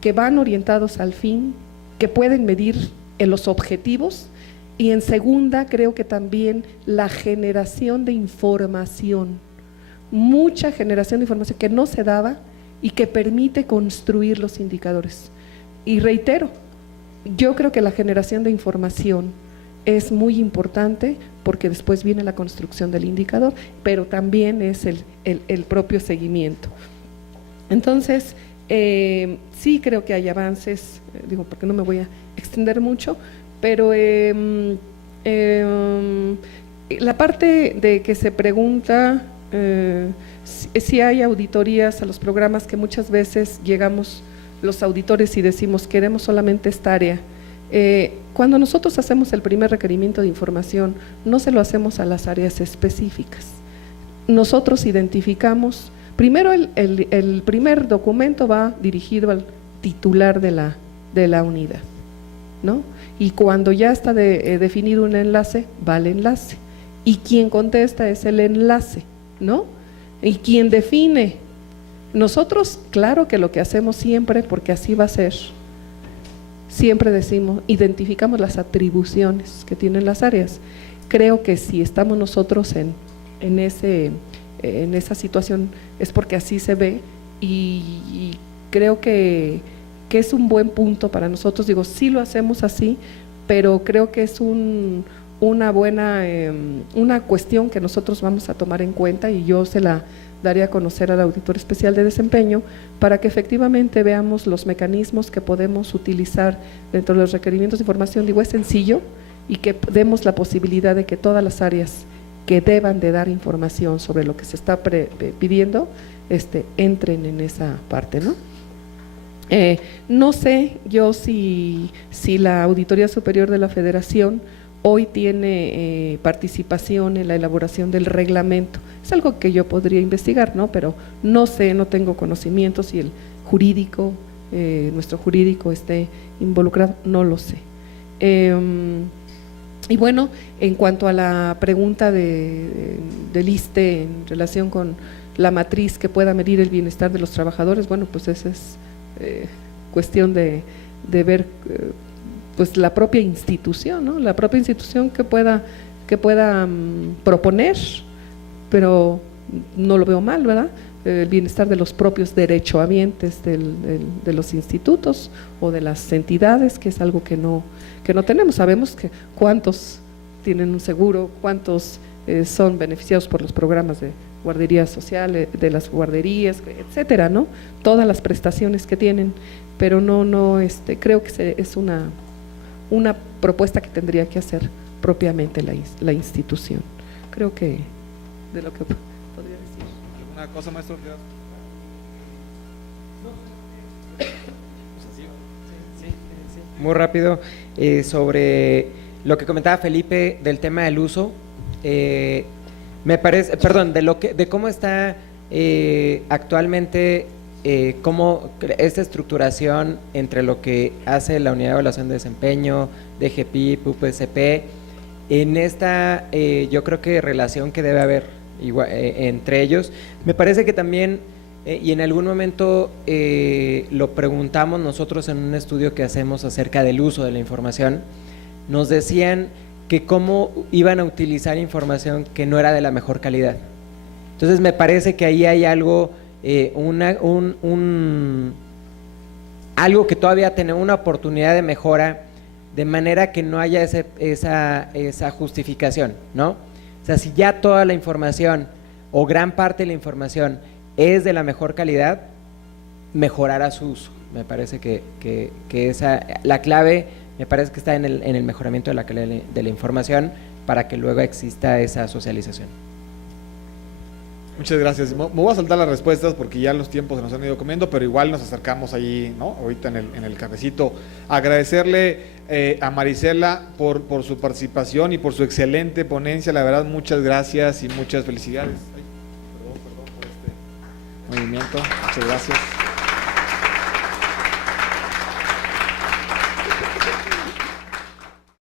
que van orientados al fin, que pueden medir en los objetivos, y en segunda, creo que también la generación de información, mucha generación de información que no se daba y que permite construir los indicadores. Y reitero, yo creo que la generación de información es muy importante porque después viene la construcción del indicador, pero también es el propio seguimiento. Entonces, sí creo que hay avances, digo porque no me voy a extender mucho, pero la parte de que se pregunta si hay auditorías a los programas, que muchas veces llegamos los auditores y decimos queremos solamente esta área. Cuando nosotros hacemos el primer requerimiento de información, no se lo hacemos a las áreas específicas. Nosotros identificamos, primero el primer documento va dirigido al titular de la unidad, ¿no? Y cuando ya está definido un enlace, va el enlace. Y quien contesta es el enlace, ¿no? Y quien define. Nosotros, claro que lo que hacemos siempre, porque así va a ser, siempre decimos, identificamos las atribuciones que tienen las áreas. Creo que si estamos nosotros en esa situación es porque así se ve y creo que es un buen punto para nosotros. Digo, sí lo hacemos así, pero creo que es una buena, una cuestión que nosotros vamos a tomar en cuenta y yo se la daré a conocer al auditor especial de desempeño para que efectivamente veamos los mecanismos que podemos utilizar dentro de los requerimientos de información. Digo, es sencillo y que demos la posibilidad de que todas las áreas que deban de dar información sobre lo que se está pidiendo, entren en esa parte, ¿no? No sé yo si la Auditoría Superior de la Federación hoy tiene participación en la elaboración del reglamento. Es algo que yo podría investigar, ¿no? Pero no sé, no tengo conocimiento si el jurídico, nuestro jurídico esté involucrado, no lo sé. Y bueno, en cuanto a la pregunta del ISSSTE en relación con la matriz que pueda medir el bienestar de los trabajadores, bueno, pues esa es cuestión de ver pues la propia institución, ¿no? La propia institución que pueda proponer, pero no lo veo mal, ¿verdad? El bienestar de los propios derechohabientes de los institutos o de las entidades, que es algo que no tenemos. Sabemos que cuántos tienen un seguro, cuántos son beneficiados por los programas guarderías sociales, de las guarderías, etcétera, ¿no? Todas las prestaciones que tienen, pero no, creo que es una propuesta que tendría que hacer propiamente la institución. Creo que de lo que podría decir. ¿Alguna cosa, maestro? Muy rápido, sobre lo que comentaba Felipe del tema del uso, me parece, perdón, de cómo está actualmente, cómo esta estructuración entre lo que hace la Unidad de Evaluación de Desempeño, DGPIP, UPCP, en esta, yo creo que relación que debe haber igual, entre ellos, me parece que también, y en algún momento lo preguntamos nosotros en un estudio que hacemos acerca del uso de la información, nos decían que cómo iban a utilizar información que no era de la mejor calidad. Entonces me parece que ahí hay algo, algo que todavía tiene una oportunidad de mejora, de manera que no haya esa justificación, ¿no? O sea, si ya toda la información o gran parte de la información es de la mejor calidad, mejorará su uso. Me parece que la clave me parece que está en el mejoramiento de la calidad de la información para que luego exista esa socialización. Muchas gracias. Me voy a saltar las respuestas porque ya los tiempos se nos han ido comiendo, pero igual nos acercamos ahí, ¿no? Ahorita en el cafecito. Agradecerle a Marisela por su participación y por su excelente ponencia. La verdad, muchas gracias y muchas felicidades. Ay, perdón por este movimiento. Muchas gracias.